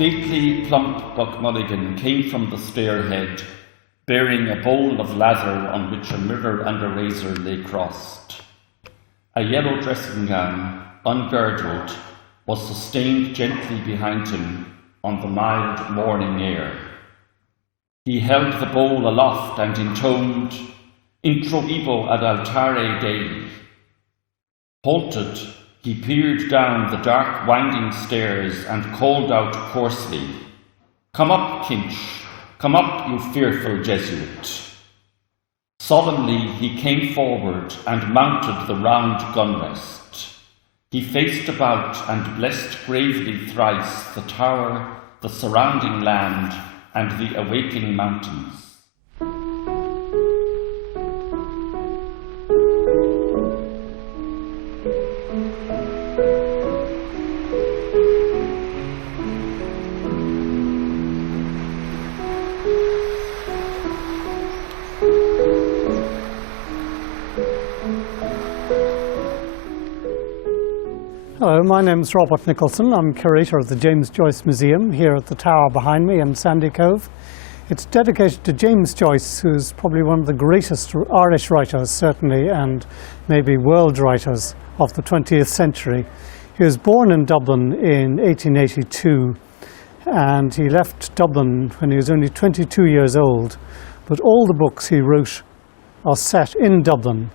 stately, plump Buckmulligan came from the stairhead, bearing a bowl of lather on which a mirror and a razor lay crossed. A yellow dressing gown, ungirdled, was sustained gently behind him on the mild morning air. He held the bowl aloft and intoned, Intro Ibo ad altare Dei. Halted, he peered down the dark winding stairs and called out hoarsely, Come up, Kinch, come up, you fearful Jesuit. Solemnly he came forward and mounted the round gunrest. He faced about and blessed gravely thrice the tower, the surrounding land, and the awaking mountains. Hello, my name is Robert Nicholson. I'm curator of the James Joyce Museum here at the tower behind me in Sandy Cove. It's dedicated to James Joyce, who's probably one of the greatest Irish writers, certainly, and maybe world writers of the 20th century. He was born in Dublin in 1882, and he left Dublin when he was only 22 years old. But all the books he wrote are set in Dublin,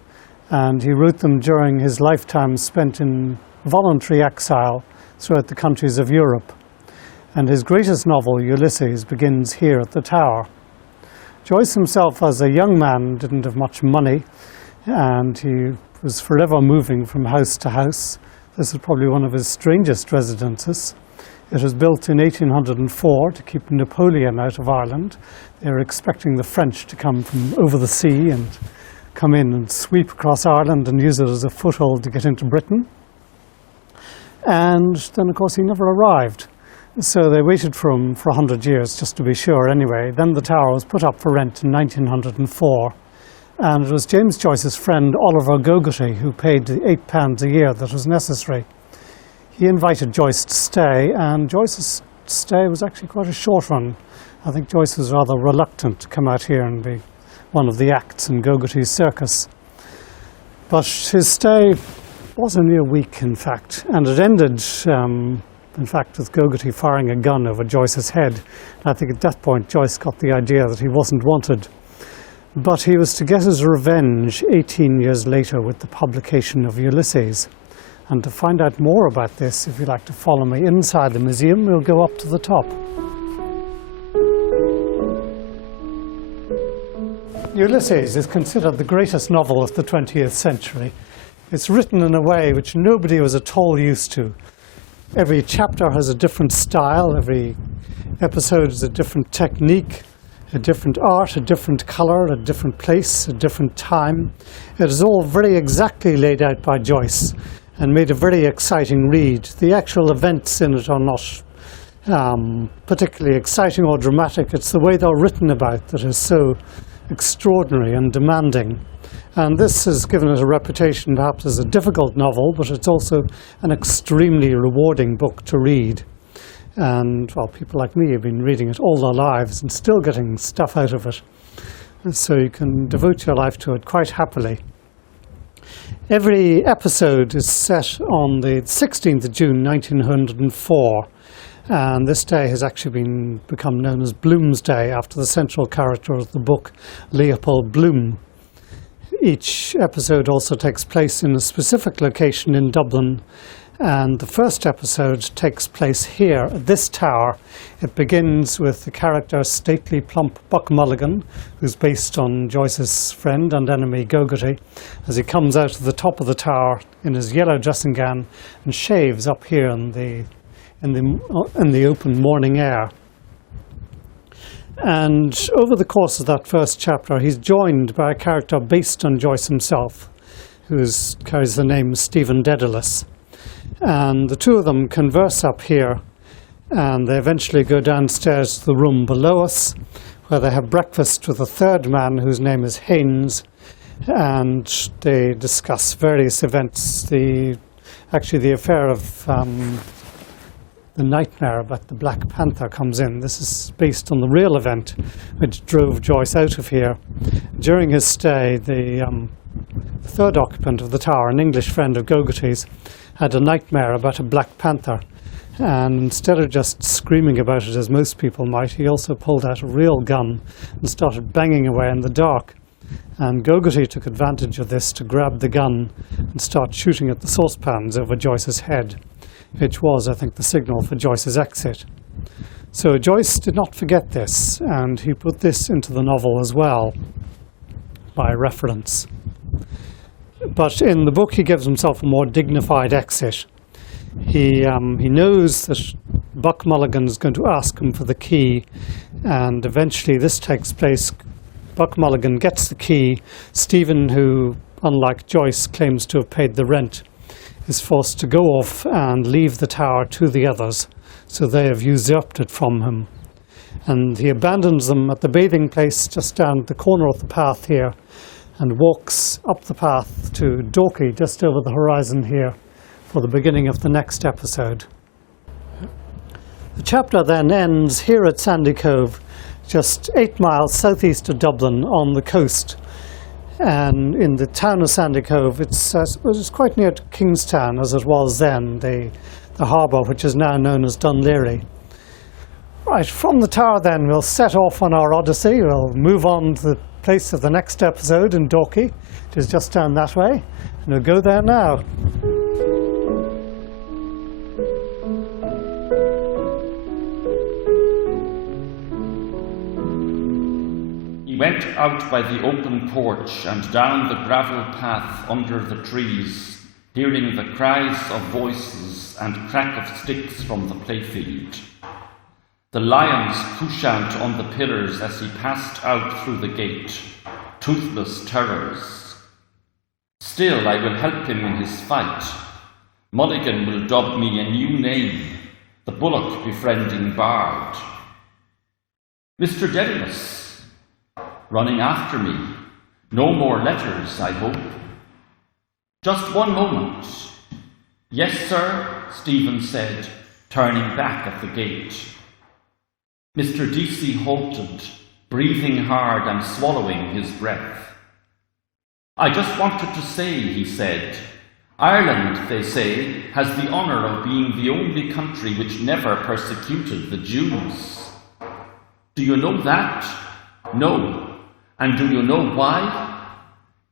and he wrote them during his lifetime spent in voluntary exile throughout the countries of Europe. And his greatest novel, Ulysses, begins here at the tower. Joyce himself, as a young man, didn't have much money, and he was forever moving from house to house. This is probably one of his strangest residences. It was built in 1804 to keep Napoleon out of Ireland. They were expecting the French to come from over the sea and come in and sweep across Ireland and use it as a foothold to get into Britain. And then, of course, he never arrived. So they waited for him for 100 years, just to be sure anyway. Then the tower was put up for rent in 1904. And it was James Joyce's friend Oliver Gogarty who paid the £8 a year that was necessary. He invited Joyce to stay, and Joyce's stay was actually quite a short one. I think Joyce was rather reluctant to come out here and be one of the acts in Gogarty's circus. But his stay was only a week, in fact, and it ended, in fact, with Gogarty firing a gun over Joyce's head. And I think at that point Joyce got the idea that he wasn't wanted. But he was to get his revenge 18 years later with the publication of Ulysses. And to find out more about this, if you'd like to follow me inside the museum, we'll go up to the top. Ulysses is considered the greatest novel of the 20th century. It's written in a way which nobody was at all used to. Every chapter has a different style, every episode is a different technique, a different art, a different colour, a different place, a different time. It is all very exactly laid out by Joyce and made a very exciting read. The actual events in it are not particularly exciting or dramatic. It's the way they're written about that is so extraordinary and demanding. And this has given it a reputation perhaps as a difficult novel, but it's also an extremely rewarding book to read. And, well, people like me have been reading it all their lives and still getting stuff out of it. And so you can devote your life to it quite happily. Every episode is set on the 16th of June 1904. And this day has actually become known as Bloom's Day, after the central character of the book, Leopold Bloom. Each episode also takes place in a specific location in Dublin, and the first episode takes place here at this tower. It begins with the character stately plump Buck Mulligan, who's based on Joyce's friend and enemy Gogarty, as he comes out of the top of the tower in his yellow dressing gown and shaves up here in the open morning air. And over the course of that first chapter, he's joined by a character based on Joyce himself, who carries the name Stephen Dedalus. And the two of them converse up here, and they eventually go downstairs to the room below us, where they have breakfast with a third man whose name is Haynes, and they discuss various events. Actually, the affair of the nightmare about the Black Panther comes in. This is based on the real event which drove Joyce out of here. During his stay, the third occupant of the tower, an English friend of Gogarty's, had a nightmare about a Black Panther. And instead of just screaming about it as most people might, he also pulled out a real gun and started banging away in the dark. And Gogarty took advantage of this to grab the gun and start shooting at the saucepans over Joyce's head, which was, I think, the signal for Joyce's exit. So Joyce did not forget this, and he put this into the novel as well, by reference. But in the book he gives himself a more dignified exit. He knows that Buck Mulligan is going to ask him for the key, and eventually this takes place. Buck Mulligan gets the key. Stephen, who, unlike Joyce, claims to have paid the rent, is forced to go off and leave the tower to the others, so they have usurped it from him. And he abandons them at the bathing place just down the corner of the path here, and walks up the path to Dorky, just over the horizon here, for the beginning of the next episode. The chapter then ends here at Sandy Cove, just 8 miles southeast of Dublin on the coast. And in the town of Sandy Cove, it's quite near to Kingstown as it was then, the harbour which is now known as Dunleary. Right, from the tower then we'll set off on our odyssey. We'll move on to the place of the next episode in Dorky. It is just down that way, and we'll go there now. He went out by the open porch and down the gravel path under the trees, hearing the cries of voices and crack of sticks from the playfield. The lions couchant on the pillars as he passed out through the gate, toothless terrors. Still I will help him in his fight. Mulligan will dub me a new name, the bullock befriending bard. Mr. Dedalus, running after me. No more letters, I hope. Just one moment. Yes, sir, Stephen said, turning back at the gate. Mr. Deasy halted, breathing hard and swallowing his breath. I just wanted to say, he said, Ireland, they say, has the honour of being the only country which never persecuted the Jews. Do you know that? No. And do you know why?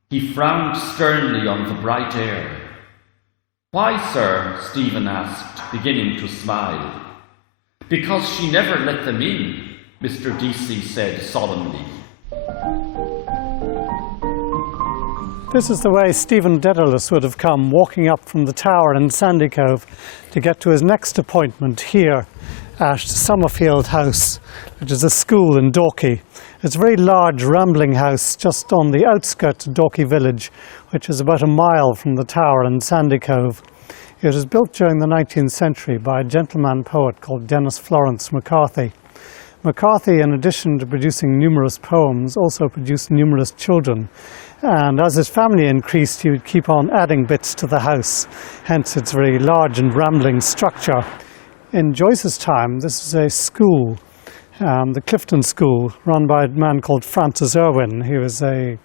He frowned sternly on the bright air. Why, sir? Stephen asked, beginning to smile. Because she never let them in, Mr. Deasy said solemnly. This is the way Stephen Dedalus would have come, walking up from the tower in Sandy Cove to get to his next appointment here at Summerfield House, which is a school in Dorky. It's a very large, rambling house just on the outskirts of Dorky village, which is about a mile from the tower in Sandy Cove. It was built during the 19th century by a gentleman poet called Dennis Florence McCarthy. McCarthy, in addition to producing numerous poems, also produced numerous children. And as his family increased, he would keep on adding bits to the house, hence its very large and rambling structure. In Joyce's time, this was a school, the Clifton School, run by a man called Francis Irwin. He was a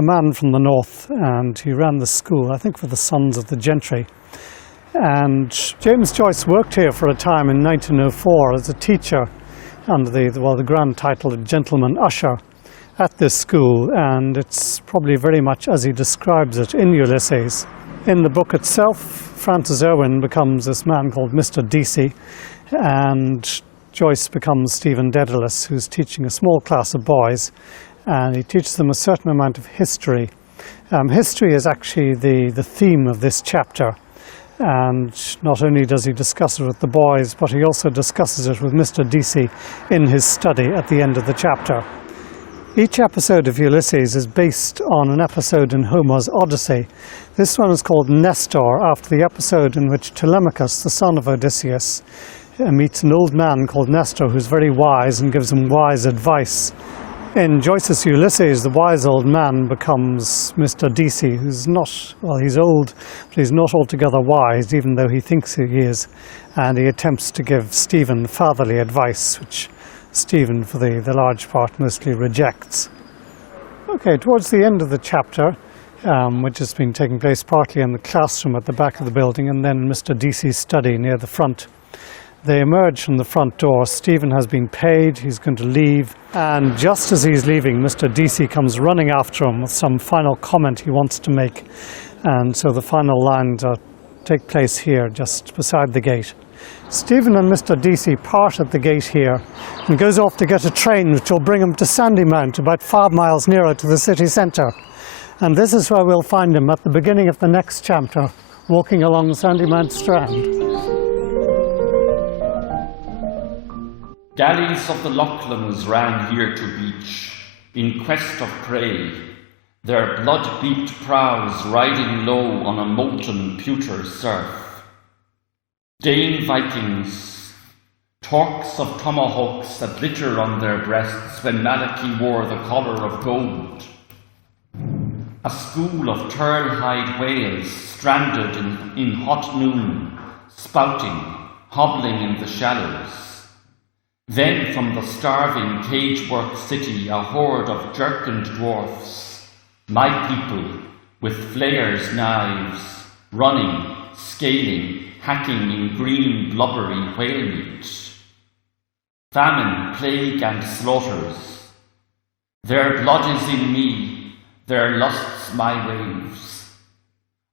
man from the north, and he ran the school, I think, for the sons of the gentry. And James Joyce worked here for a time in 1904 as a teacher under the grand title of gentleman usher at this school, and it's probably very much as he describes it in Ulysses. In the book itself, Francis Irwin becomes this man called Mr. Deasy, and Joyce becomes Stephen Dedalus, who's teaching a small class of boys, and he teaches them a certain amount of history. History is actually the theme of this chapter, and not only does he discuss it with the boys, but he also discusses it with Mr. Deasy in his study at the end of the chapter. Each episode of Ulysses is based on an episode in Homer's Odyssey. This one is called Nestor, after the episode in which Telemachus, the son of Odysseus, meets an old man called Nestor who's very wise and gives him wise advice. In Joyce's Ulysses, the wise old man becomes Mr. Deasy, who's not, well, he's old, but he's not altogether wise, even though he thinks he is. And he attempts to give Stephen fatherly advice, which Stephen, for the large part, mostly rejects. Okay, towards the end of the chapter, which has been taking place partly in the classroom at the back of the building and then Mr. Deasy's study near the front, they emerge from the front door. Stephen has been paid, he's going to leave, and just as he's leaving, Mr. Deasy comes running after him with some final comment he wants to make. And so the final lines take place here, just beside the gate. Stephen and Mr. Deasy part at the gate here and goes off to get a train which will bring him to Sandymount, about 5 miles nearer to the city centre. And this is where we'll find him at the beginning of the next chapter, walking along Sandymount Strand. Galleys of the Lachlan's ran here to beach, in quest of prey, their blood-beaked prows riding low on a molten pewter surf. Dane Vikings, torques of tomahawks that glitter on their breasts when Malachy wore the collar of gold. A school of turtle-hide whales stranded in hot noon, spouting, hobbling in the shallows. Then from the starving cage-work city a horde of jerkined dwarfs, my people, with flayers' knives, running, scaling, hacking in green blubbery whale meat. Famine, plague and slaughters. Their blood is in me, their lusts my waves.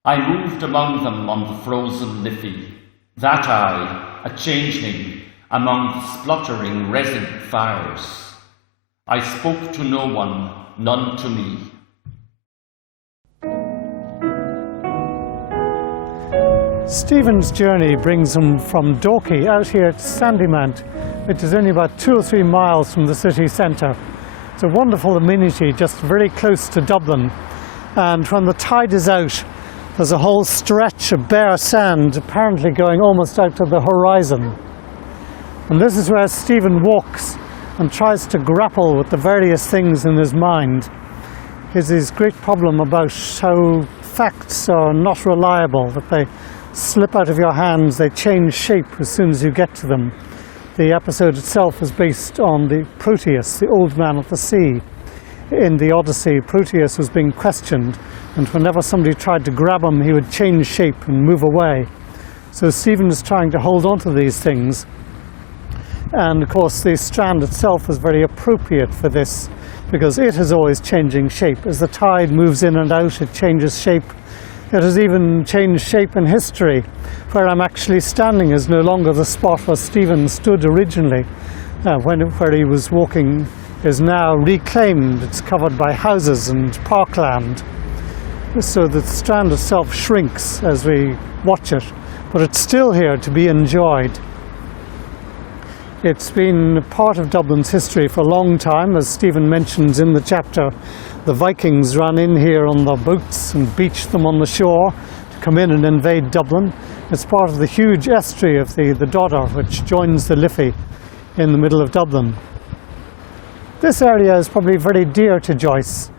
I moved among them on the frozen Liffey, that I, a changeling, among the spluttering resin fires. I spoke to no one, none to me. Stephen's journey brings him from Dorky out here to Sandymount, which is only about 2 or 3 miles from the city centre. It's a wonderful amenity just very close to Dublin. And when the tide is out, there's a whole stretch of bare sand apparently going almost out to the horizon. And this is where Stephen walks and tries to grapple with the various things in his mind. Here's his great problem about how facts are not reliable, that they slip out of your hands, they change shape as soon as you get to them. The episode itself is based on the Proteus, the old man of the sea. In the Odyssey, Proteus was being questioned, and whenever somebody tried to grab him, he would change shape and move away. So Stephen is trying to hold on to these things. And of course the Strand itself is very appropriate for this, because it is always changing shape. As the tide moves in and out, it changes shape. It has even changed shape in history. Where I'm actually standing is no longer the spot where Stephen stood originally. Where he was walking is now reclaimed. It's covered by houses and parkland. So the Strand itself shrinks as we watch it, but it's still here to be enjoyed. It's been part of Dublin's history for a long time, as Stephen mentions in the chapter. The Vikings ran in here on their boats and beached them on the shore to come in and invade Dublin. It's part of the huge estuary of the Dodder, which joins the Liffey in the middle of Dublin. This area is probably very dear to Joyce.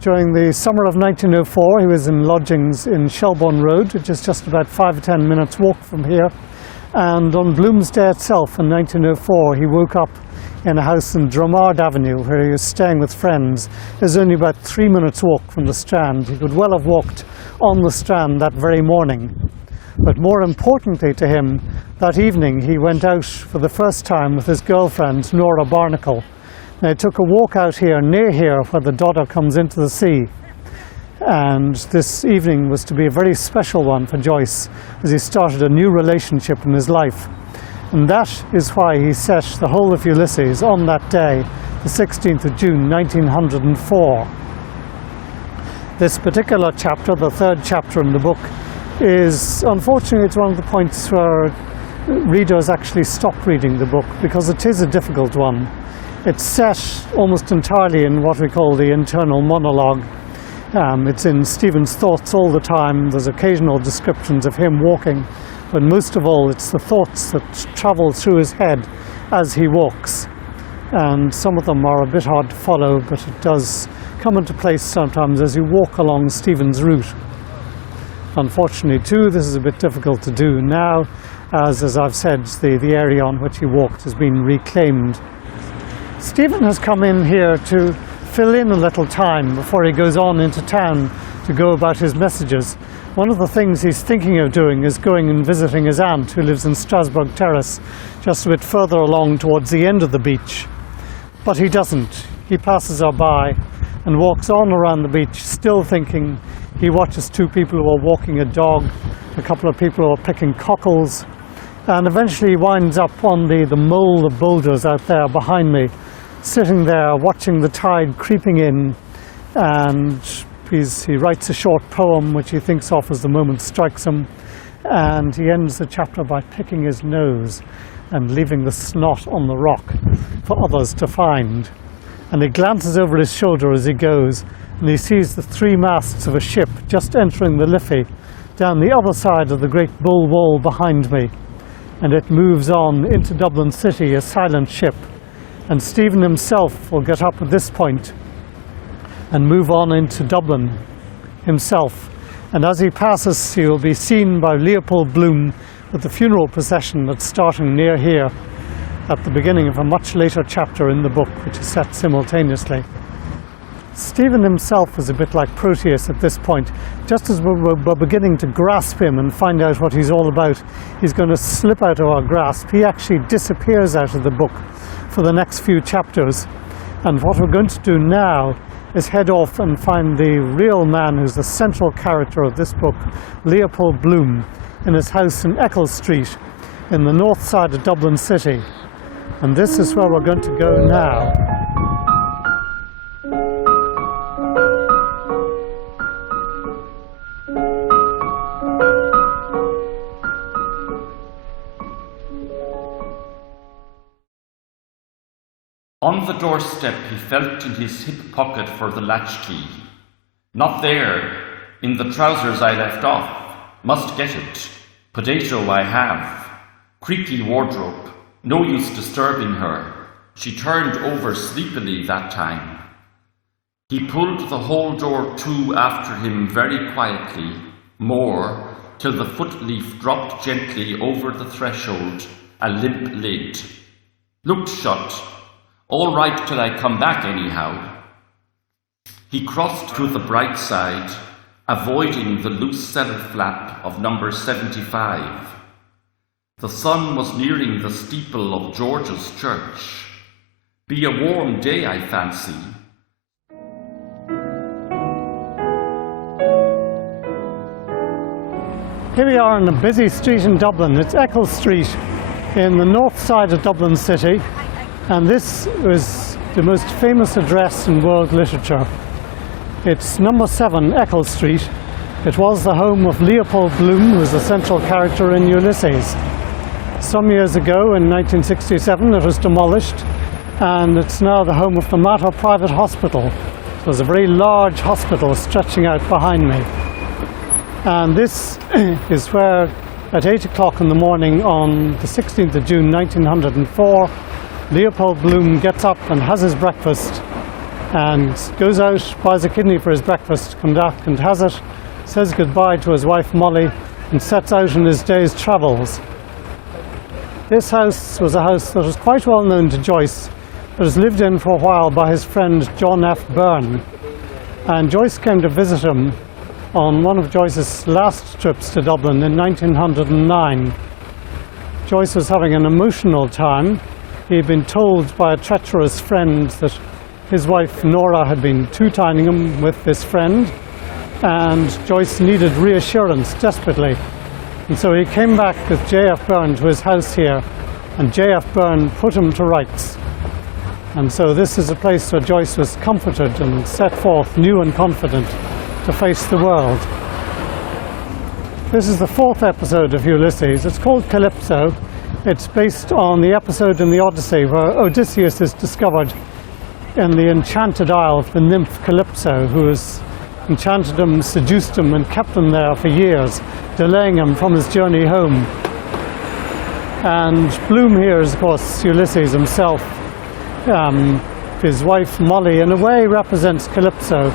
During the summer of 1904, he was in lodgings in Shelbourne Road, which is just about 5 or 10 minutes walk from here. And on Bloom's Day itself, in 1904, he woke up in a house in Dromard Avenue, where he was staying with friends. It was only about 3 minutes walk from the Strand. He could well have walked on the Strand that very morning. But more importantly to him, that evening he went out for the first time with his girlfriend, Nora Barnacle. They took a walk out here, near here, where the Dodder comes into the sea. And this evening was to be a very special one for Joyce, as he started a new relationship in his life. And that is why he set the whole of Ulysses on that day, the 16th of June, 1904. This particular chapter, the 3rd chapter in the book, is unfortunately it's one of the points where readers actually stop reading the book, because it is a difficult one. It's set almost entirely in what we call the internal monologue. It's in Stephen's thoughts all the time. There's occasional descriptions of him walking, but most of all it's the thoughts that travel through his head as he walks. and some of them are a bit hard to follow, but it does come into place sometimes as you walk along Stephen's route. Unfortunately too, this is a bit difficult to do now, as I've said, the area on which he walked has been reclaimed. Stephen has come in here to fill in a little time before he goes on into town to go about his messages. One of the things he's thinking of doing is going and visiting his aunt, who lives in Strasbourg Terrace, just a bit further along towards the end of the beach. But he doesn't. He passes her by and walks on around the beach, still thinking. He watches two people who are walking a dog, a couple of people who are picking cockles, and eventually winds up on the mole of boulders out there behind me, sitting there watching the tide creeping in, and he writes a short poem which he thinks of as the moment strikes him, and he ends the chapter by picking his nose and leaving the snot on the rock for others to find. And he glances over his shoulder as he goes, and he sees the three masts of a ship just entering the Liffey down the other side of the great bull wall behind me, and it moves on into Dublin City, a silent ship. And Stephen himself will get up at this point and move on into Dublin himself. And as he passes, he will be seen by Leopold Bloom with the funeral procession that's starting near here at the beginning of a much later chapter in the book, which is set simultaneously. Stephen himself is a bit like Proteus at this point. Just as we're beginning to grasp him and find out what he's all about, he's going to slip out of our grasp. He actually disappears out of the book for the next few chapters. And what we're going to do now is head off and find the real man who's the central character of this book, Leopold Bloom, in his house in Eccles Street in the north side of Dublin City. And this is where we're going to go now. On the doorstep he felt in his hip pocket for the latchkey. Not there, in the trousers I left off. Must get it. Potato I have. Creaky wardrobe. No use disturbing her. She turned over sleepily that time. He pulled the hall door to after him very quietly, more, till the foot-leaf dropped gently over the threshold, a limp lid. Looked shut. All right till I come back anyhow. He crossed to the bright side, avoiding the loose cellar flap of number 75. The sun was nearing the steeple of George's church. Be a warm day, I fancy. Here we are on a busy street in Dublin. It's Eccles Street in the north side of Dublin City. And this was the most famous address in world literature. It's number 7 Eccles Street. It was the home of Leopold Bloom, who was the central character in Ulysses. Some years ago, in 1967, it was demolished, and it's now the home of the Mater Private Hospital. It was a very large hospital stretching out behind me. And this is where, at 8 o'clock in the morning on the 16th of June 1904, Leopold Bloom gets up and has his breakfast and goes out, buys a kidney for his breakfast, comes back and has it, says goodbye to his wife Molly, and sets out on his day's travels. This house was a house that was quite well known to Joyce, but was lived in for a while by his friend John F. Byrne. And Joyce came to visit him on one of Joyce's last trips to Dublin in 1909. Joyce was having an emotional time. He had been told by a treacherous friend that his wife Nora had been two-tining him with this friend, and Joyce needed reassurance desperately. And so he came back with J.F. Byrne to his house here, and J.F. Byrne put him to rights. And so this is a place where Joyce was comforted and set forth new and confident to face the world. This is the 4th episode of Ulysses. It's called Calypso. It's based on the episode in the Odyssey where Odysseus is discovered in the enchanted isle of the nymph Calypso, who has enchanted him, seduced him, and kept him there for years, delaying him from his journey home. And Bloom here is, of course, Ulysses himself. his wife Molly in a way represents Calypso,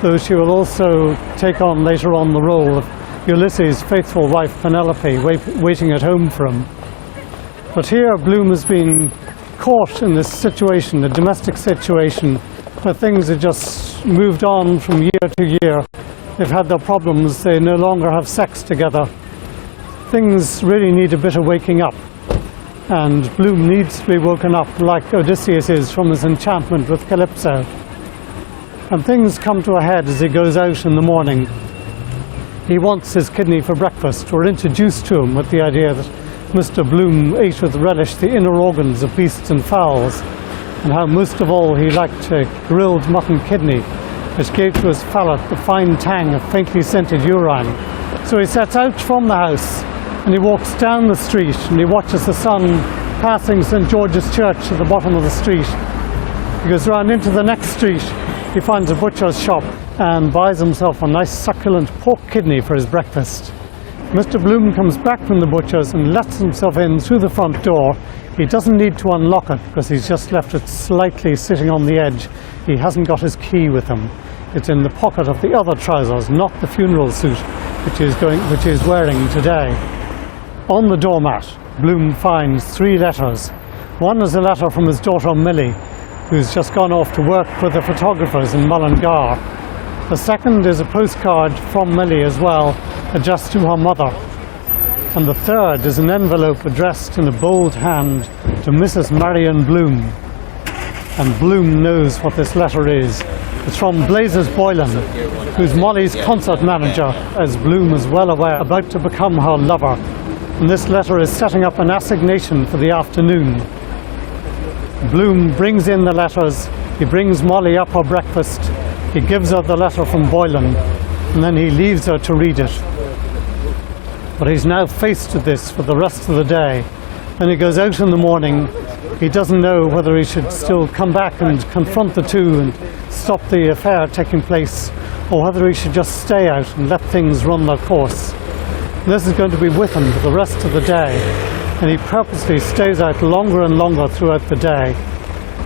though she will also take on later on the role of Ulysses' faithful wife Penelope, waiting at home for him. But here Bloom has been caught in this situation, a domestic situation, where things have just moved on from year to year. They've had their problems, they no longer have sex together. Things really need a bit of waking up. And Bloom needs to be woken up like Odysseus is from his enchantment with Calypso. And things come to a head as he goes out in the morning. He wants his kidney for breakfast. We're introduced to him with the idea that Mr. Bloom ate with relish the inner organs of beasts and fowls, and how most of all he liked a grilled mutton kidney, which gave to his palate the fine tang of faintly scented urine. So he sets out from the house, and he walks down the street, and he watches the sun passing St. George's Church at the bottom of the street. He goes round into the next street, he finds a butcher's shop, and buys himself a nice succulent pork kidney for his breakfast. Mr. Bloom comes back from the butcher's and lets himself in through the front door. He doesn't need to unlock it because he's just left it slightly sitting on the edge. He hasn't got his key with him. It's in the pocket of the other trousers, not the funeral suit which he is wearing today. On the doormat, Bloom finds 3 letters. One is a letter from his daughter Millie, who's just gone off to work with the photographers in Mullingar. The second is a postcard from Millie as well, addressed to her mother. And the third is an envelope addressed in a bold hand to Mrs. Marion Bloom. And Bloom knows what this letter is. It's from Blazes Boylan, who's Molly's concert manager, as Bloom is well aware, about to become her lover. And this letter is setting up an assignation for the afternoon. Bloom brings in the letters, he brings Molly up her breakfast, he gives her the letter from Boylan, and then he leaves her to read it. But he's now faced with this for the rest of the day. Then he goes out in the morning, he doesn't know whether he should still come back and confront the two and stop the affair taking place, or whether he should just stay out and let things run their course. And this is going to be with him for the rest of the day, and he purposely stays out longer and longer throughout the day,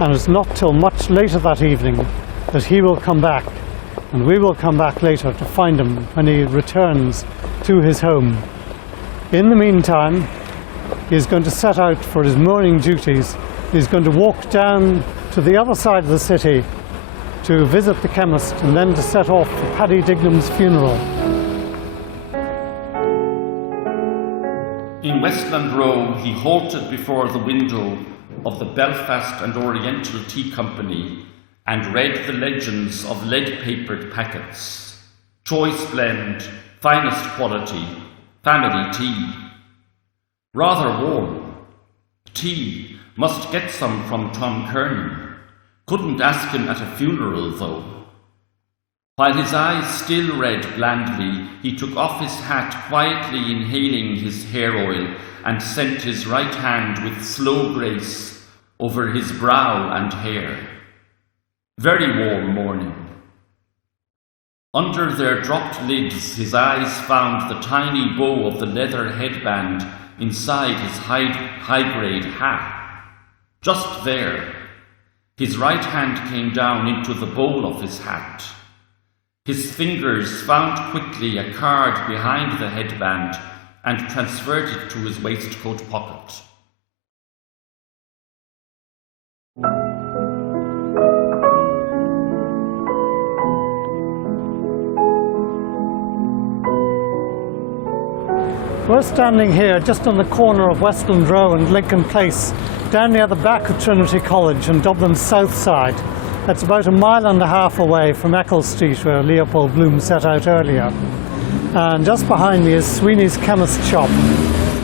and it's not till much later that evening that he will come back, and we will come back later to find him when he returns to his home. In the meantime, he is going to set out for his morning duties. He's going to walk down to the other side of the city to visit the chemist and then to set off for Paddy Dignam's funeral. In Westland Row, he halted before the window of the Belfast and Oriental Tea Company and read the legends of lead-papered packets. Choice blend, finest quality, family tea. Rather warm. Tea, must get some from Tom Kernan. Couldn't ask him at a funeral, though. While his eyes still read blandly, he took off his hat, quietly inhaling his hair oil, and sent his right hand with slow grace over his brow and hair. Very warm morning. Under their dropped lids, his eyes found the tiny bow of the leather headband inside his high-grade hat. Just there. His right hand came down into the bowl of his hat. His fingers found quickly a card behind the headband and transferred it to his waistcoat pocket. We're standing here just on the corner of Westland Row and Lincoln Place, down near the back of Trinity College on Dublin's south side. That's about 1.5 miles away from Eccles Street, where Leopold Bloom set out earlier. And just behind me is Sweeney's Chemist Shop.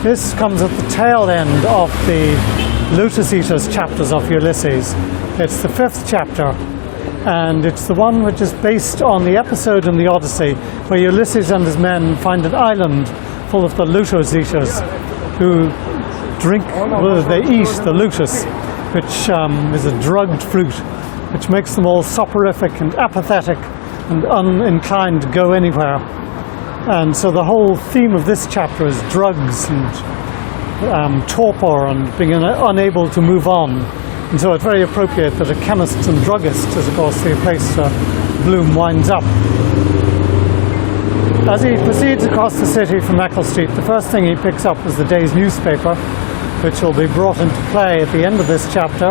This comes at the tail end of the Lotus Eaters chapters of Ulysses. It's the 5th chapter, and it's the one which is based on the episode in the Odyssey where Ulysses and his men find an island full of the Lotus Eaters who they eat the lotus, which is a drugged fruit, which makes them all soporific and apathetic and uninclined to go anywhere. And so the whole theme of this chapter is drugs and torpor and being unable to move on. And so it's very appropriate that a chemist and druggist is, of course, the place Bloom winds up. As he proceeds across the city from Eccles Street, the first thing he picks up is the day's newspaper, which will be brought into play at the end of this chapter.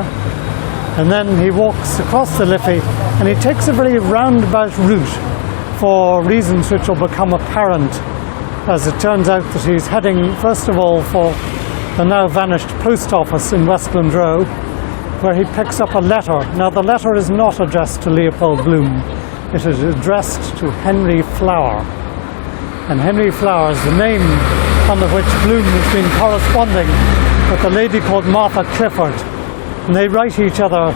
And then he walks across the Liffey, and he takes a very roundabout route for reasons which will become apparent as it turns out that he's heading, first of all, for the now vanished post office in Westland Row, where he picks up a letter. Now, the letter is not addressed to Leopold Bloom. It is addressed to Henry Flower. And Henry Flower is the name under which Bloom has been corresponding with a lady called Martha Clifford. And they write each other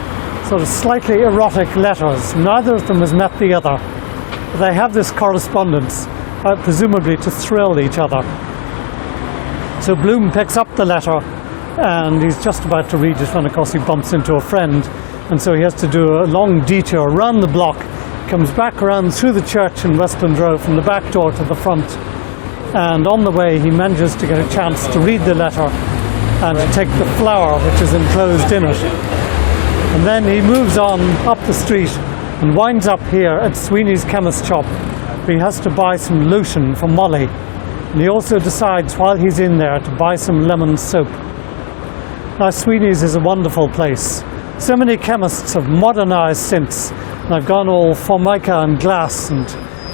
sort of slightly erotic letters. Neither of them has met the other. But they have this correspondence, presumably to thrill each other. So Bloom picks up the letter, and he's just about to read it when, of course, he bumps into a friend. And so he has to do a long detour around the block, comes back around through the church in Westland Row from the back door to the front. And on the way, he manages to get a chance to read the letter and to take the flower which is enclosed in it. And then he moves on up the street and winds up here at Sweeney's chemist shop, where he has to buy some lotion for Molly. And he also decides while he's in there to buy some lemon soap. Now, Sweeney's is a wonderful place. So many chemists have modernized since, and I've gone all formica and glass and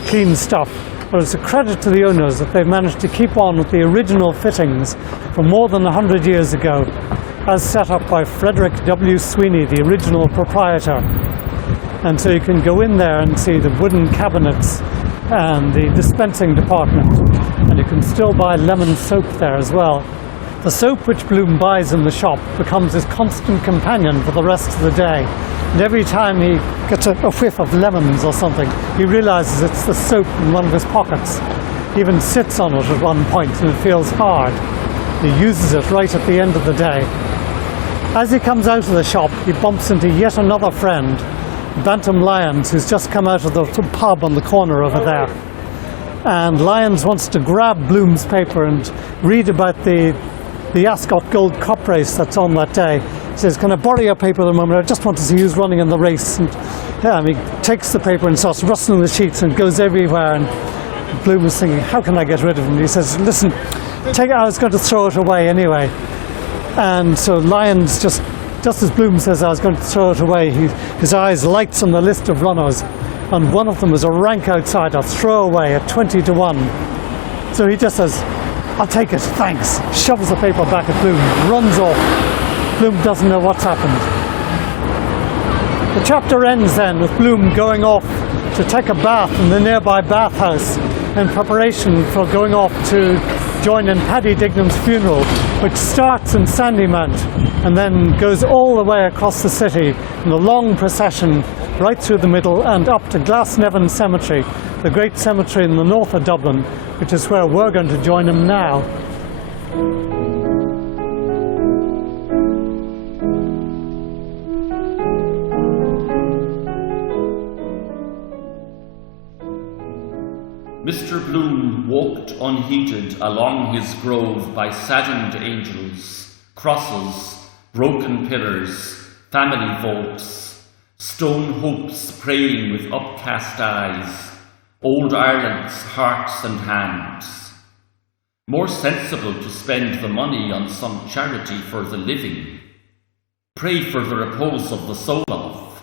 clean stuff. But it's a credit to the owners that they've managed to keep on with the original fittings from more than 100 years ago, as set up by Frederick W. Sweeney, the original proprietor. And so you can go in there and see the wooden cabinets and the dispensing department, and you can still buy lemon soap there as well. The soap which Bloom buys in the shop becomes his constant companion for the rest of the day. And every time he gets a whiff of lemons or something, he realizes it's the soap in one of his pockets. He even sits on it at one point and it feels hard. He uses it right at the end of the day. As he comes out of the shop, he bumps into yet another friend, Bantam Lyons, who's just come out of the pub on the corner over there. And Lyons wants to grab Bloom's paper and read about the Ascot Gold Cup race that's on that day. He says, "Can I borrow your paper at the moment? I just want to see who's running in the race." And yeah, he takes the paper and starts rustling the sheets and goes everywhere. And Bloom is thinking, how can I get rid of him? He says, "Listen, take it. I was going to throw it away anyway." And so Lyons, just as Bloom says, "I was going to throw it away," his eyes lights on the list of runners. And one of them is a rank outsider, throwaway at 20 to 1. So he just says, "I'll take it, thanks." Shoves the paper back at Bloom, runs off. Bloom doesn't know what's happened. The chapter ends then with Bloom going off to take a bath in the nearby bathhouse in preparation for going off to join in Paddy Dignam's funeral, which starts in Sandymount and then goes all the way across the city in a long procession right through the middle and up to Glasnevin Cemetery, the great cemetery in the north of Dublin, which is where we're going to join him now. Mr. Bloom walked unheeded along his grove by saddened angels, crosses, broken pillars, family vaults, stone hopes praying with upcast eyes, old Ireland's hearts and hands. More sensible to spend the money on some charity for the living. Pray for the repose of the soul of.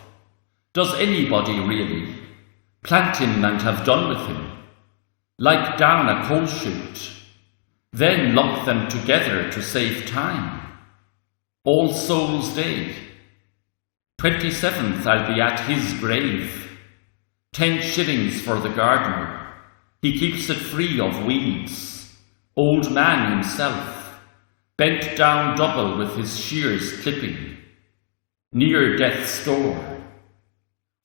Does anybody really? Plant him and have done with him. Like down a coal chute, then lump them together to save time. All Souls' Day. 27th I'll be at his grave. 10 shillings for the gardener. He keeps it free of weeds. Old man himself, bent down double with his shears clipping. Near death's door.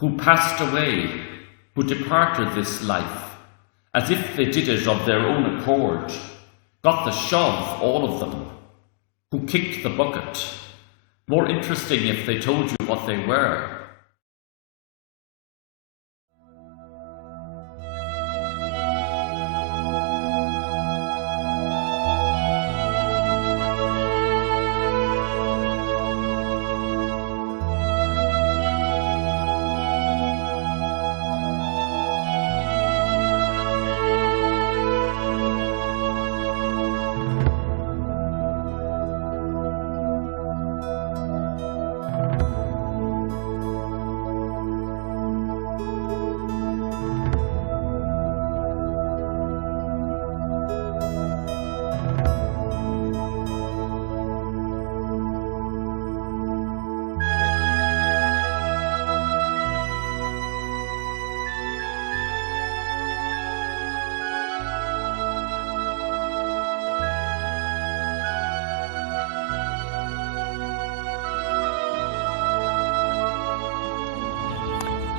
Who passed away, who departed this life, as if they did it of their own accord, got the shove, all of them, who kicked the bucket. More interesting if they told you what they were.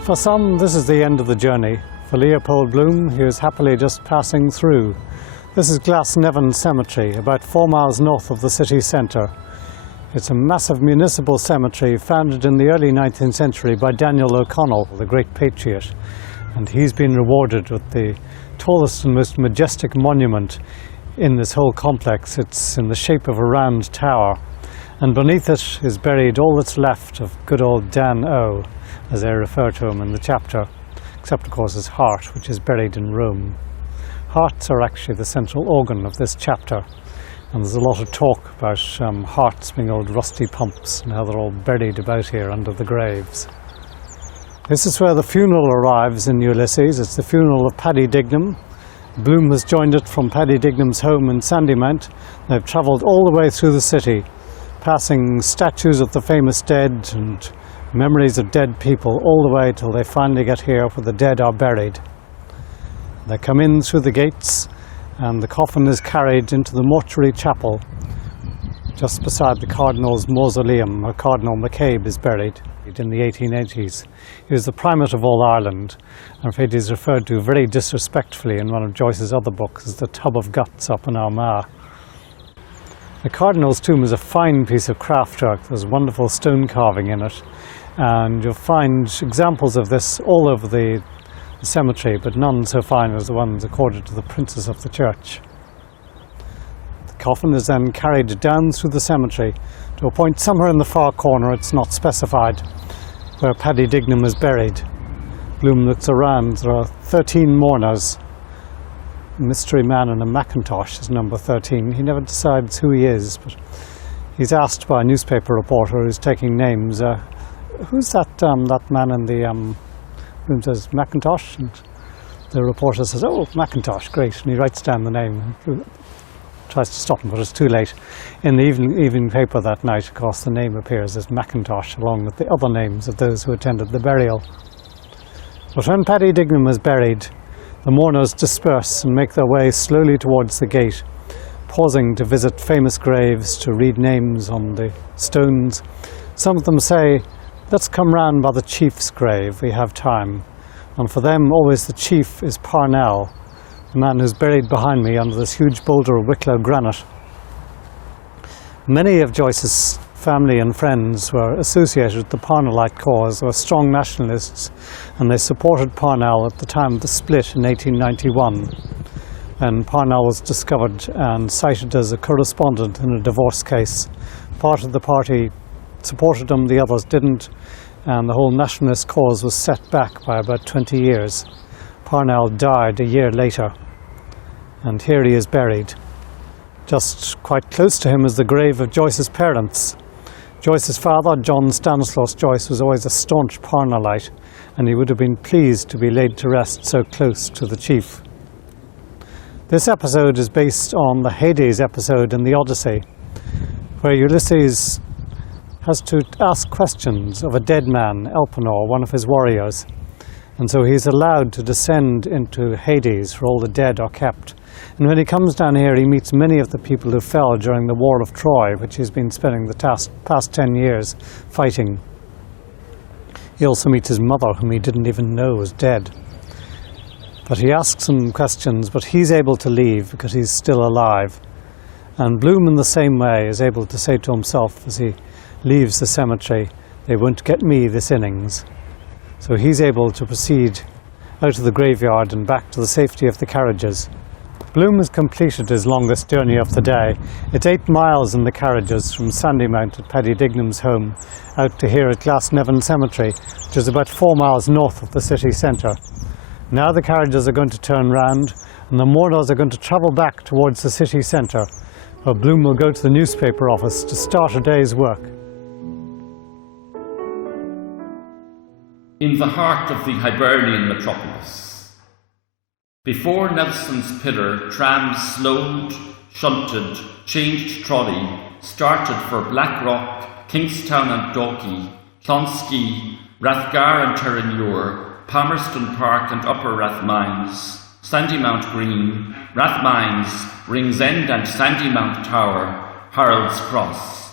For some, this is the end of the journey. For Leopold Bloom, he was happily just passing through. This is Glasnevin Cemetery, about 4 miles north of the city centre. It's a massive municipal cemetery founded in the early 19th century by Daniel O'Connell, the great patriot. And he's been rewarded with the tallest and most majestic monument in this whole complex. It's in the shape of a round tower. And beneath it is buried all that's left of good old Dan O, as they refer to him in the chapter, except of course his heart, which is buried in Rome. Hearts are actually the central organ of this chapter, and there's a lot of talk about hearts being old rusty pumps and how they're all buried about here under the graves. This is where the funeral arrives in Ulysses. It's the funeral of Paddy Dignam. Bloom has joined it from Paddy Dignam's home in Sandymount. They've travelled all the way through the city, passing statues of the famous dead and memories of dead people all the way till they finally get here where the dead are buried. They come in through the gates and the coffin is carried into the mortuary chapel just beside the Cardinal's mausoleum, where Cardinal MacCabe is buried in the 1880s. He was the primate of all Ireland, and in fact he's referred to very disrespectfully in one of Joyce's other books as the tub of guts up in Armagh. The Cardinal's tomb is a fine piece of craftwork. There's wonderful stone carving in it, and you'll find examples of this all over the cemetery, but none so fine as the ones accorded to the princes of the church. The coffin is then carried down through the cemetery to a point somewhere in the far corner, it's not specified, where Paddy Dignam is buried. Bloom looks around. There are 13 mourners. A mystery man in a Macintosh is number 13. He never decides who he is, but he's asked by a newspaper reporter who's taking names, who's that man in the Bloom says Macintosh, and the reporter says, oh, Macintosh, great, and he writes down the name and tries to stop him, but it's too late. In the evening paper that night, of course, the name appears as Macintosh along with the other names of those who attended the burial. But when Paddy Dignam is buried, the mourners disperse and make their way slowly towards the gate, pausing to visit famous graves, to read names on the stones. Some of them say, let's come round by the chief's grave, we have time. And for them, always the chief is Parnell, the man who's buried behind me under this huge boulder of Wicklow granite. Many of Joyce's family and friends were associated with the Parnellite cause, were strong nationalists, and they supported Parnell at the time of the split in 1891, when Parnell was discovered and cited as a correspondent in a divorce case. Part of the party supported him, the others didn't, and the whole nationalist cause was set back by about 20 years. Parnell died a year later, and here he is buried. Just quite close to him is the grave of Joyce's parents. Joyce's father, John Stanislaus Joyce, was always a staunch Parnellite, and he would have been pleased to be laid to rest so close to the chief. This episode is based on the Hades episode in the Odyssey, where Ulysses has to ask questions of a dead man, Elpenor, one of his warriors. And so he's allowed to descend into Hades, where all the dead are kept. And when he comes down here, he meets many of the people who fell during the War of Troy, which he's been spending the past 10 years fighting. He also meets his mother, whom he didn't even know was dead. But he asks him questions, but he's able to leave because he's still alive. And Bloom, in the same way, is able to say to himself as he leaves the cemetery, they won't get me this innings. So he's able to proceed out of the graveyard and back to the safety of the carriages. Bloom has completed his longest journey of the day. It's 8 miles in the carriages from Sandymount at Paddy Dignam's home out to here at Glasnevin Cemetery, which is about 4 miles north of the city centre. Now the carriages are going to turn round and the mourners are going to travel back towards the city centre, where Bloom will go to the newspaper office to start a day's work. In the heart of the Hibernian metropolis, before Nelson's pillar, trams slowed, shunted, changed trolley, started for Blackrock, Kingstown and Dalkey, Clonskee, Rathgar and Terranure, Palmerston Park and Upper Rathmines, Sandymount Green, Rathmines, Ringsend and Sandymount Tower, Harold's Cross.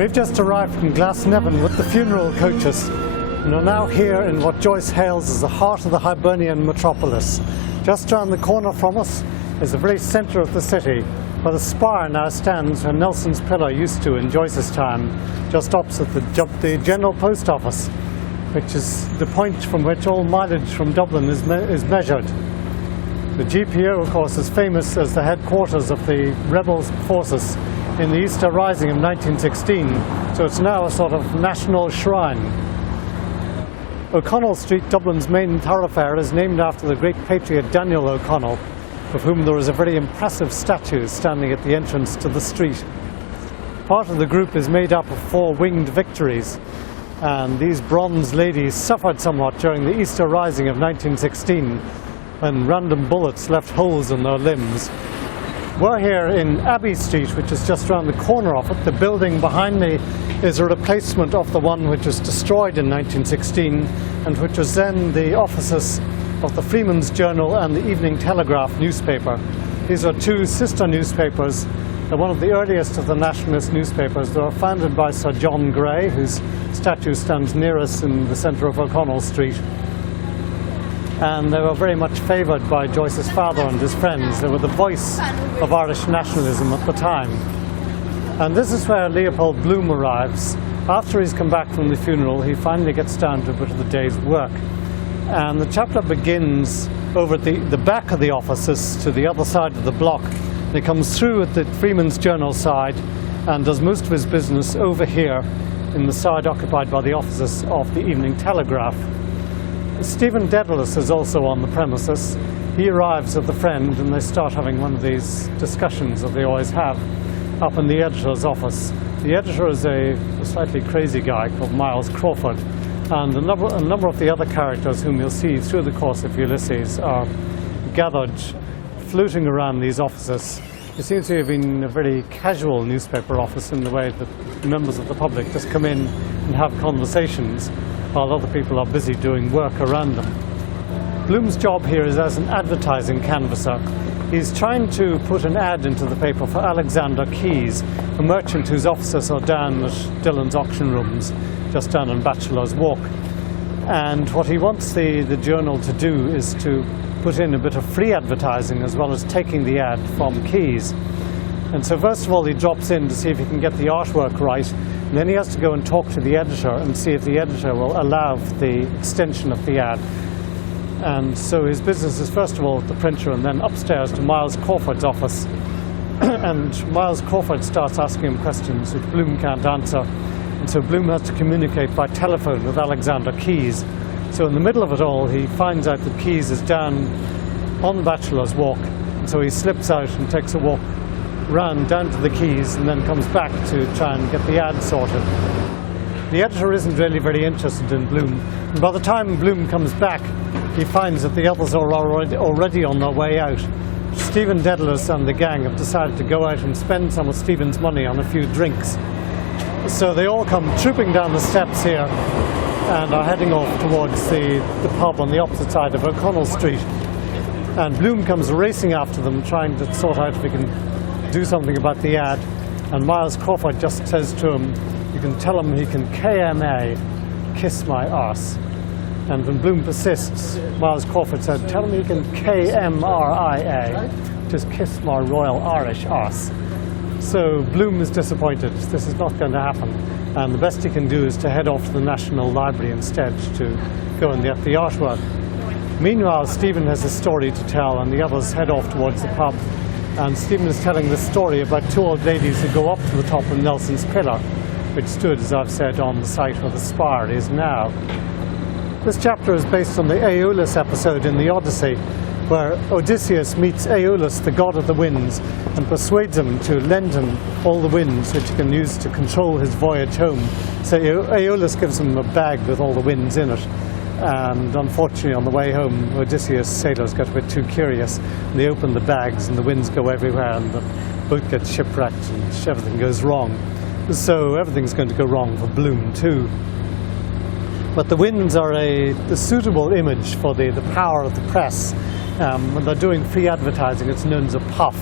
We've just arrived from Glasnevin with the funeral coaches and are now here in what Joyce hails as the heart of the Hibernian metropolis. Just round the corner from us is the very centre of the city, where the spire now stands where Nelson's Pillar used to in Joyce's time, just opposite the General Post Office, which is the point from which all mileage from Dublin is measured. The GPO, of course, is famous as the headquarters of the rebel forces in the Easter Rising of 1916, so it's now a sort of national shrine. O'Connell Street, Dublin's main thoroughfare, is named after the great patriot Daniel O'Connell, of whom there is a very impressive statue standing at the entrance to the street. Part of the group is made up of 4 winged Victories, and these bronze ladies suffered somewhat during the Easter Rising of 1916, when random bullets left holes in their limbs. We're here in Abbey Street, which is just around the corner of it. The building behind me is a replacement of the one which was destroyed in 1916 and which was then the offices of the Freeman's Journal and the Evening Telegraph newspaper. These are 2 sister newspapers. They're one of the earliest of the nationalist newspapers. They were founded by Sir John Gray, whose statue stands near us in the centre of O'Connell Street. And they were very much favoured by Joyce's father and his friends. They were the voice of Irish nationalism at the time. And this is where Leopold Bloom arrives. After he's come back from the funeral, he finally gets down to a bit of the day's work. And the chapter begins over at the back of the offices to the other side of the block. He comes through at the Freeman's Journal side and does most of his business over here in the side occupied by the offices of the Evening Telegraph. Stephen Dedalus is also on the premises. He arrives with a friend and they start having one of these discussions that they always have up in the editor's office. The editor is a slightly crazy guy called Miles Crawford, and a number of the other characters whom you'll see through the course of Ulysses are gathered, floating around these offices. It seems to have been a very casual newspaper office in the way that members of the public just come in and have conversations while other people are busy doing work around them. Bloom's job here is as an advertising canvasser. He's trying to put an ad into the paper for Alexander Keyes, a merchant whose offices are down at Dillon's auction rooms, just down on Bachelor's Walk. And what he wants the journal to do is to put in a bit of free advertising as well as taking the ad from Keyes. And so first of all he drops in to see if he can get the artwork right, and then he has to go and talk to the editor and see if the editor will allow the extension of the ad. And so his business is first of all at the printer and then upstairs to Miles Crawford's office. And Miles Crawford starts asking him questions which Bloom can't answer. And so Bloom has to communicate by telephone with Alexander Keyes. So in the middle of it all, he finds out that Keyes is down on Bachelor's Walk. And so he slips out and takes a walk round down to the Quays and then comes back to try and get the ad sorted. The editor isn't really very interested in Bloom. And by the time Bloom comes back, he finds that the others are already on their way out. Stephen Dedalus and the gang have decided to go out and spend some of Stephen's money on a few drinks. So they all come trooping down the steps here and are heading off towards the pub on the opposite side of O'Connell Street. And Bloom comes racing after them, trying to sort out if he can do something about the ad. And Miles Crawford just says to him, you can tell him he can KMA, kiss my arse. And when Bloom persists, Miles Crawford said, tell him he can KMRIA, just kiss my Royal Irish arse. So Bloom is disappointed. This is not going to happen. And the best he can do is to head off to the National Library instead to go and get the artwork. Meanwhile, Stephen has a story to tell, and the others head off towards the pub. And Stephen is telling the story about two old ladies who go up to the top of Nelson's Pillar, which stood, as I've said, on the site where the spire is now. This chapter is based on the Aeolus episode in the Odyssey, where Odysseus meets Aeolus, the god of the winds, and persuades him to lend him all the winds which he can use to control his voyage home. So Aeolus gives him a bag with all the winds in it. And unfortunately, on the way home, Odysseus' sailors get a bit too curious. And they open the bags and the winds go everywhere and the boat gets shipwrecked and everything goes wrong. So everything's going to go wrong for Bloom too. But the winds are a suitable image for the power of the press. When they're doing free advertising, it's known as a puff.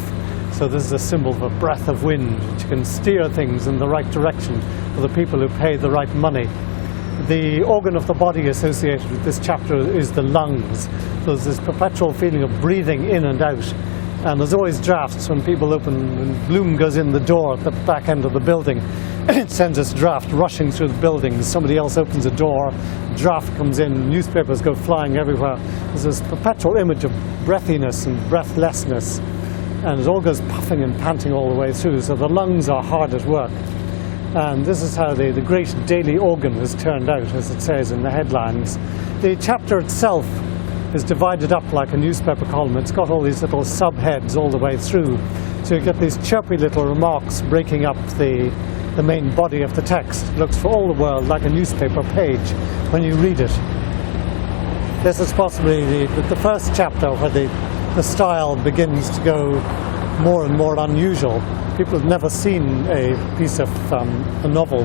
So this is a symbol of a breath of wind, which can steer things in the right direction for the people who pay the right money. The organ of the body associated with this chapter is the lungs. So there's this perpetual feeling of breathing in and out. And there's always drafts when people open, when Bloom goes in the door at the back end of the building. It sends this draft rushing through the building. Somebody else opens a door, draft comes in, newspapers go flying everywhere. There's this perpetual image of breathiness and breathlessness. And it all goes puffing and panting all the way through. So the lungs are hard at work. And this is how the great daily organ has turned out, as it says in the headlines. The chapter itself is divided up like a newspaper column. It's got all these little subheads all the way through. So you get these chirpy little remarks breaking up the main body of the text. It looks for all the world like a newspaper page when you read it. This is possibly the first chapter where the style begins to go more and more unusual. People have never seen a piece of a novel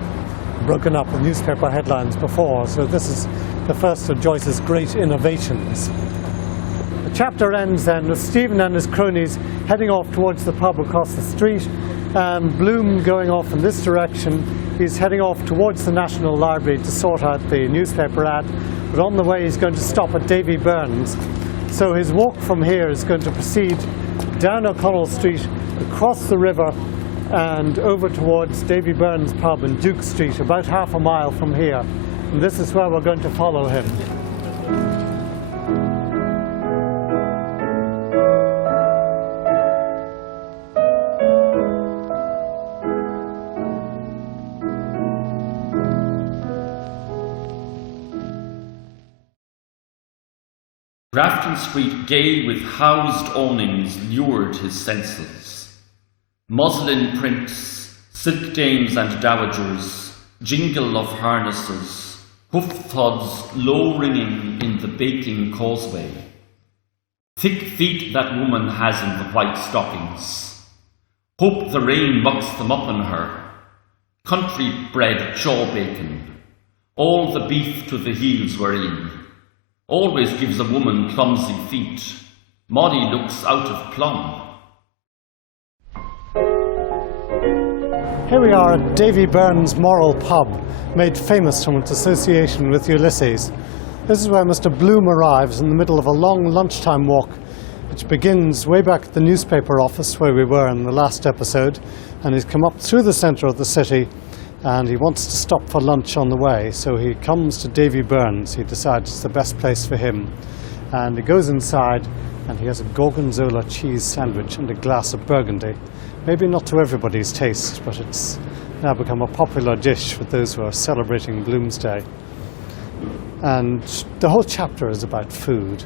broken up with newspaper headlines before, so this is the first of Joyce's great innovations. The chapter ends then with Stephen and his cronies heading off towards the pub across the street, and Bloom going off in this direction. He's heading off towards the National Library to sort out the newspaper ad, but on the way he's going to stop at Davy Byrne's. So his walk from here is going to proceed down O'Connell Street, across the river, and over towards Davy Byrne's pub in Duke Street, about half a mile from here. And this is where we're going to follow him. Grafton Street, gay with housed awnings, lured his senses. Muslin prints, silk dames and dowagers, jingle of harnesses, hoof thuds low ringing in the baking causeway. Thick feet that woman has in the white stockings. Hope the rain mucks them up on her. Country bred chaw bacon. All the beef to the heels were in. Always gives a woman clumsy feet. Molly looks out of plumb. Here we are at Davy Byrne's Moral Pub, made famous from its association with Ulysses. This is where Mr. Bloom arrives in the middle of a long lunchtime walk, which begins way back at the newspaper office where we were in the last episode, and he's come up through the centre of the city, and he wants to stop for lunch on the way, so he comes to Davy Byrne's. He decides it's the best place for him, and he goes inside, and he has a gorgonzola cheese sandwich and a glass of Burgundy. Maybe not to everybody's taste, but it's now become a popular dish with those who are celebrating Bloomsday. And the whole chapter is about food.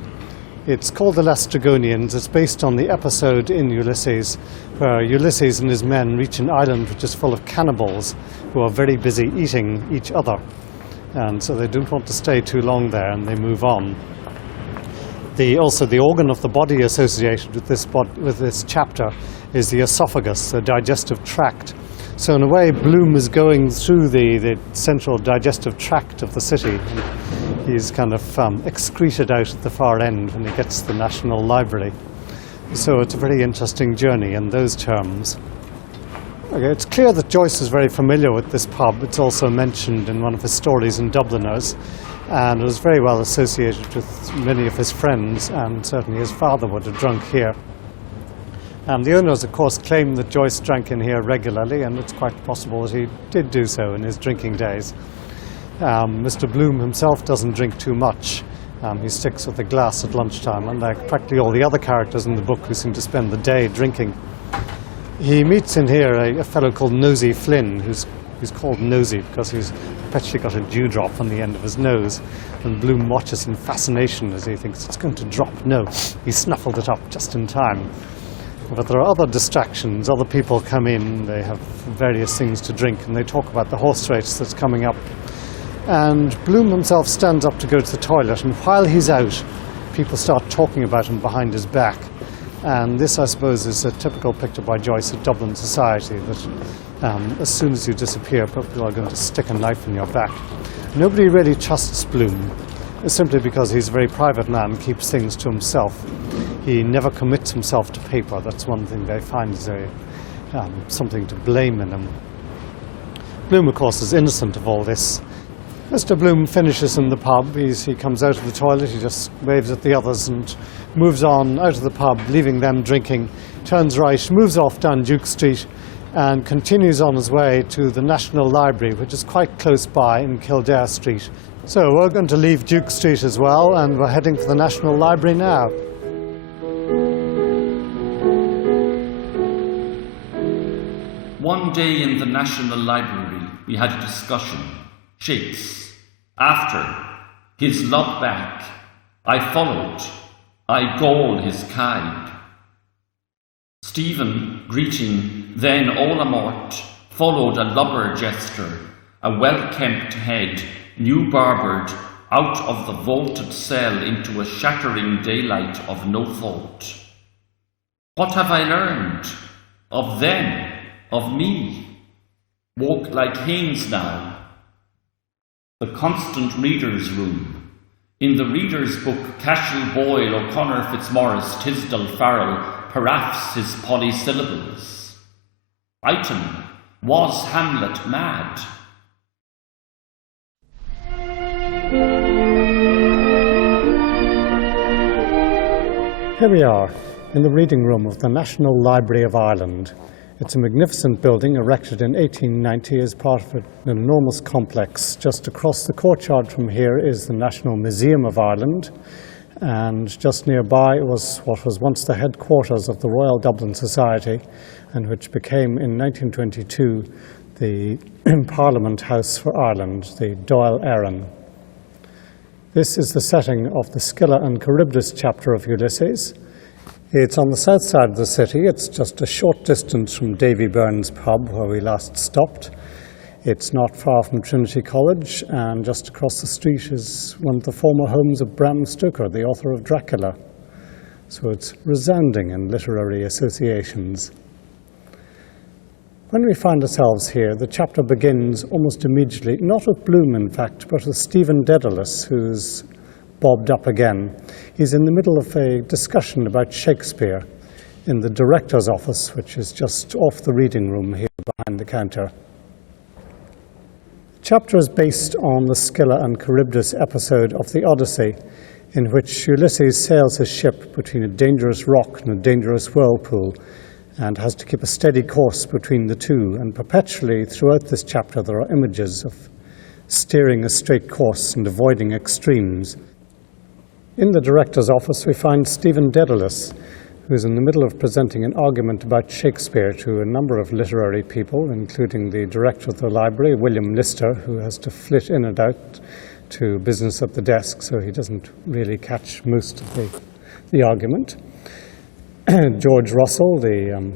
It's called The Laestrygonians. It's based on the episode in Ulysses where Ulysses and his men reach an island which is full of cannibals who are very busy eating each other. And so they don't want to stay too long there, and they move on. Also, the organ of the body associated with this chapter is the esophagus, the digestive tract. So in a way, Bloom is going through the central digestive tract of the city. He's kind of excreted out at the far end when he gets to the National Library. So it's a very interesting journey in those terms. Okay, it's clear that Joyce is very familiar with this pub. It's also mentioned in one of his stories in Dubliners, and it was very well associated with many of his friends, and certainly his father would have drunk here. The owners, of course, claim that Joyce drank in here regularly, and it's quite possible that he did do so in his drinking days. Mr. Bloom himself doesn't drink too much. He sticks with a glass at lunchtime, unlike practically all the other characters in the book who seem to spend the day drinking. He meets in here a fellow called Nosy Flynn, who's called Nosy because he's perpetually got a dewdrop on the end of his nose. And Bloom watches in fascination as he thinks it's going to drop. No, he snuffled it up just in time. But there are other distractions. Other people come in, they have various things to drink, and they talk about the horse race that's coming up. And Bloom himself stands up to go to the toilet, and while he's out, people start talking about him behind his back. And this, I suppose, is a typical picture by Joyce of Dublin society, that as soon as you disappear, people are going to stick a knife in your back. Nobody really trusts Bloom, simply because he's a very private man, keeps things to himself. He never commits himself to paper. That's one thing they find is something to blame in him. Bloom, of course, is innocent of all this. Mr. Bloom finishes in the pub. He comes out of the toilet, he just waves at the others and moves on out of the pub, leaving them drinking, turns right, moves off down Duke Street and continues on his way to the National Library, which is quite close by in Kildare Street. So we're going to leave Duke Street as well, and we're heading for the National Library now. One day in the National Library, we had a discussion. Shakes. After his love back, I followed. I gall his kibe. Stephen, greeting, then all amort, followed a lubber jester, a well-kempt head, new barbered, out of the vaulted cell into a shattering daylight of no thought. What have I learned? Of them, of me. Woke like Haynes now. The constant reader's room. In the reader's book, Cashel, Boyle, O'Connor, Fitzmaurice, Tisdall, Farrell, paraphs his polysyllables. Item, was Hamlet mad? Here we are, in the reading room of the National Library of Ireland. It's a magnificent building erected in 1890 as part of an enormous complex. Just across the courtyard from here is the National Museum of Ireland, and just nearby was what was once the headquarters of the Royal Dublin Society, and which became in 1922 the Parliament House for Ireland, the Dáil Éireann. This is the setting of the Scylla and Charybdis chapter of Ulysses. It's on the south side of the city. It's just a short distance from Davy Byrne's pub, where we last stopped. It's not far from Trinity College, and just across the street is one of the former homes of Bram Stoker, the author of Dracula. So it's resounding in literary associations. When we find ourselves here, the chapter begins almost immediately, not with Bloom, in fact, but with Stephen Dedalus, who's bobbed up again. He's in the middle of a discussion about Shakespeare in the director's office, which is just off the reading room here behind the counter. The chapter is based on the Scylla and Charybdis episode of the Odyssey, in which Ulysses sails his ship between a dangerous rock and a dangerous whirlpool, and has to keep a steady course between the two. And perpetually throughout this chapter there are images of steering a straight course and avoiding extremes. In the director's office we find Stephen Dedalus, who's in the middle of presenting an argument about Shakespeare to a number of literary people, including the director of the library, William Lister, who has to flit in and out to business at the desk, so he doesn't really catch most of the argument. George Russell, the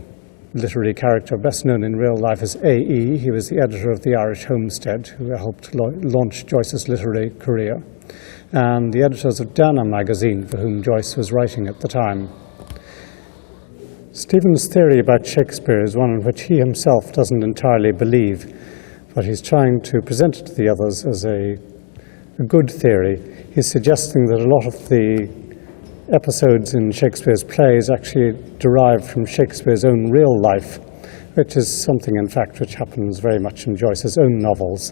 literary character best known in real life as A.E., he was the editor of the Irish Homestead, who helped launch Joyce's literary career, and the editors of Dana magazine, for whom Joyce was writing at the time. Stephen's theory about Shakespeare is one in which he himself doesn't entirely believe, but he's trying to present it to the others as a good theory. He's suggesting that a lot of the episodes in Shakespeare's plays actually derive from Shakespeare's own real life, which is something, in fact, which happens very much in Joyce's own novels.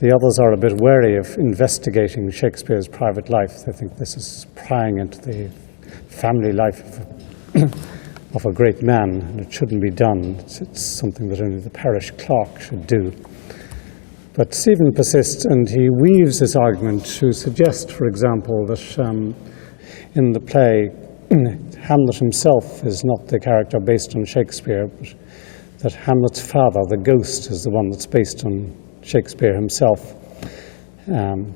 The others are a bit wary of investigating Shakespeare's private life. They think this is prying into the family life of a great man, and it shouldn't be done. It's something that only the parish clerk should do. But Stephen persists, and he weaves this argument to suggest, for example, that in the play, Hamlet himself is not the character based on Shakespeare, but that Hamlet's father, the ghost, is the one that's based on Shakespeare himself.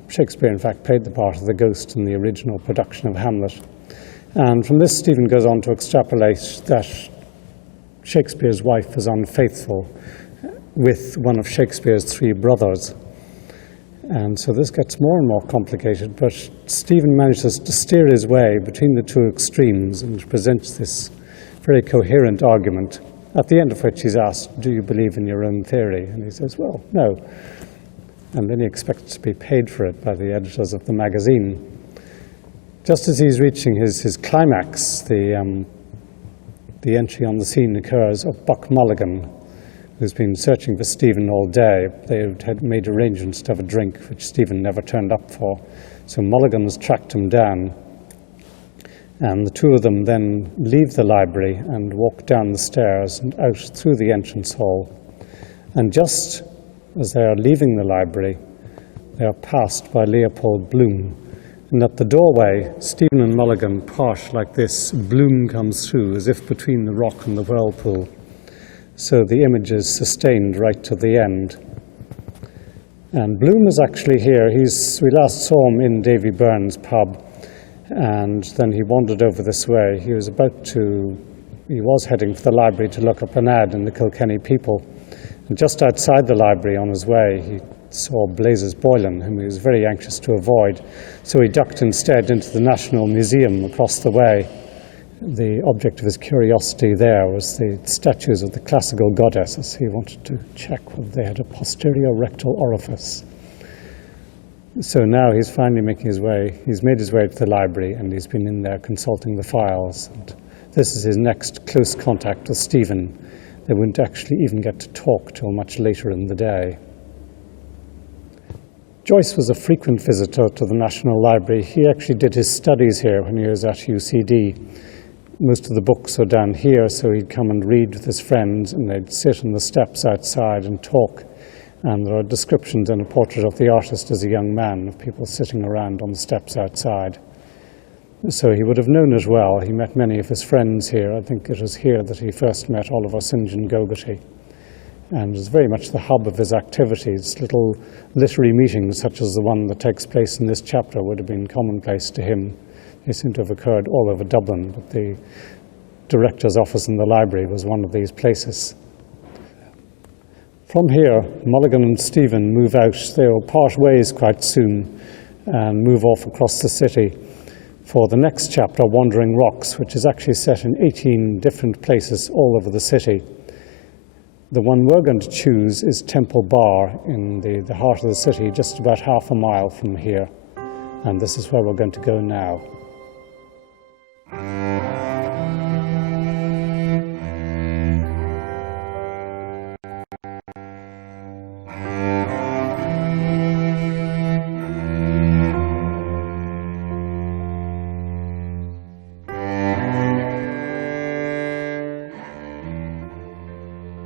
Shakespeare, in fact, played the part of the ghost in the original production of Hamlet. And from this, Stephen goes on to extrapolate that Shakespeare's wife is unfaithful with one of Shakespeare's three brothers. And so this gets more and more complicated, but Stephen manages to steer his way between the two extremes and presents this very coherent argument, at the end of which he's asked, do you believe in your own theory? And he says, well, no. And then he expects to be paid for it by the editors of the magazine. Just as he's reaching his climax, the entry on the scene occurs of Buck Mulligan, who's been searching for Stephen all day. They had made arrangements to have a drink, which Stephen never turned up for. So Mulligan has tracked him down, and the two of them then leave the library and walk down the stairs and out through the entrance hall. And just as they are leaving the library, they are passed by Leopold Bloom. And at the doorway, Stephen and Mulligan part like this. Bloom comes through as if between the rock and the whirlpool. So the image is sustained right to the end. And Bloom is actually here. We last saw him in Davy Byrne's pub, and then he wandered over this way. He was heading for the library to look up an ad in the Kilkenny People. And just outside the library on his way, he saw Blazes Boylan, whom he was very anxious to avoid. So he ducked instead into the National Museum across the way. The object of his curiosity there was the statues of the classical goddesses. He wanted to check whether they had a posterior rectal orifice. So now he's finally making his way. He's made his way to the library, and he's been in there consulting the files. And this is his next close contact with Stephen. They wouldn't actually even get to talk till much later in the day. Joyce was a frequent visitor to the National Library. He actually did his studies here when he was at UCD. Most of the books are down here, so he'd come and read with his friends, and they'd sit on the steps outside and talk. And there are descriptions in a portrait of the artist as a young man of people sitting around on the steps outside. So he would have known it well. He met many of his friends here. I think it was here that he first met Oliver St. John Gogarty. And it was very much the hub of his activities. Little literary meetings, such as the one that takes place in this chapter, would have been commonplace to him. They seem to have occurred all over Dublin, but the director's office in the library was one of these places. From here, Mulligan and Stephen move out. They'll part ways quite soon and move off across the city for the next chapter, Wandering Rocks, which is actually set in 18 different places all over the city. The one we're going to choose is Temple Bar in the heart of the city, just about half a mile from here. And this is where we're going to go now.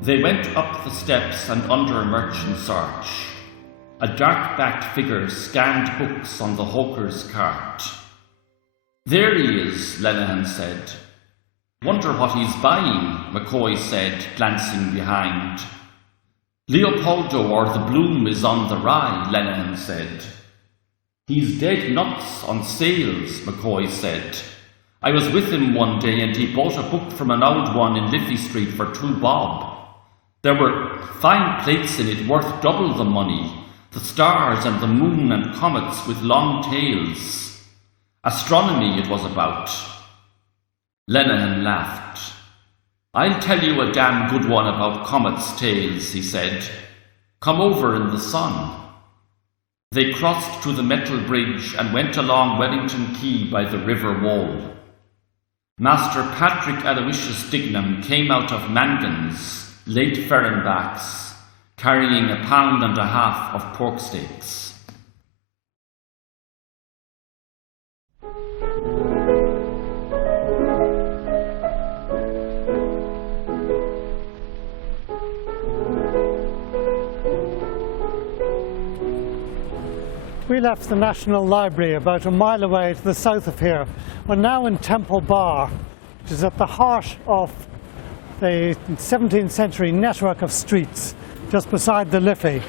They went up the steps and under a merchant's arch. A dark-backed figure scanned books on the hawker's cart. "There he is," Lenehan said. "Wonder what he's buying," McCoy said, glancing behind. "Leopoldo or the Bloom is on the rye," Lenehan said. "He's dead nuts on sales," McCoy said. "I was with him one day and he bought a book from an old one in Liffey Street for 2 bob. There were fine plates in it worth double the money, the stars and the moon and comets with long tails. Astronomy it was about." Lenehan laughed. "I'll tell you a damn good one about comets' tails," he said. "Come over in the sun." They crossed to the metal bridge and went along Wellington Quay by the river wall. Master Patrick Aloysius Dignam came out of Mangan's, late Ferrenbach's, carrying 1.5 pounds of pork steaks. We left the National Library about a mile away to the south of here. We're now in Temple Bar, which is at the heart of the 17th century network of streets just beside the Liffey.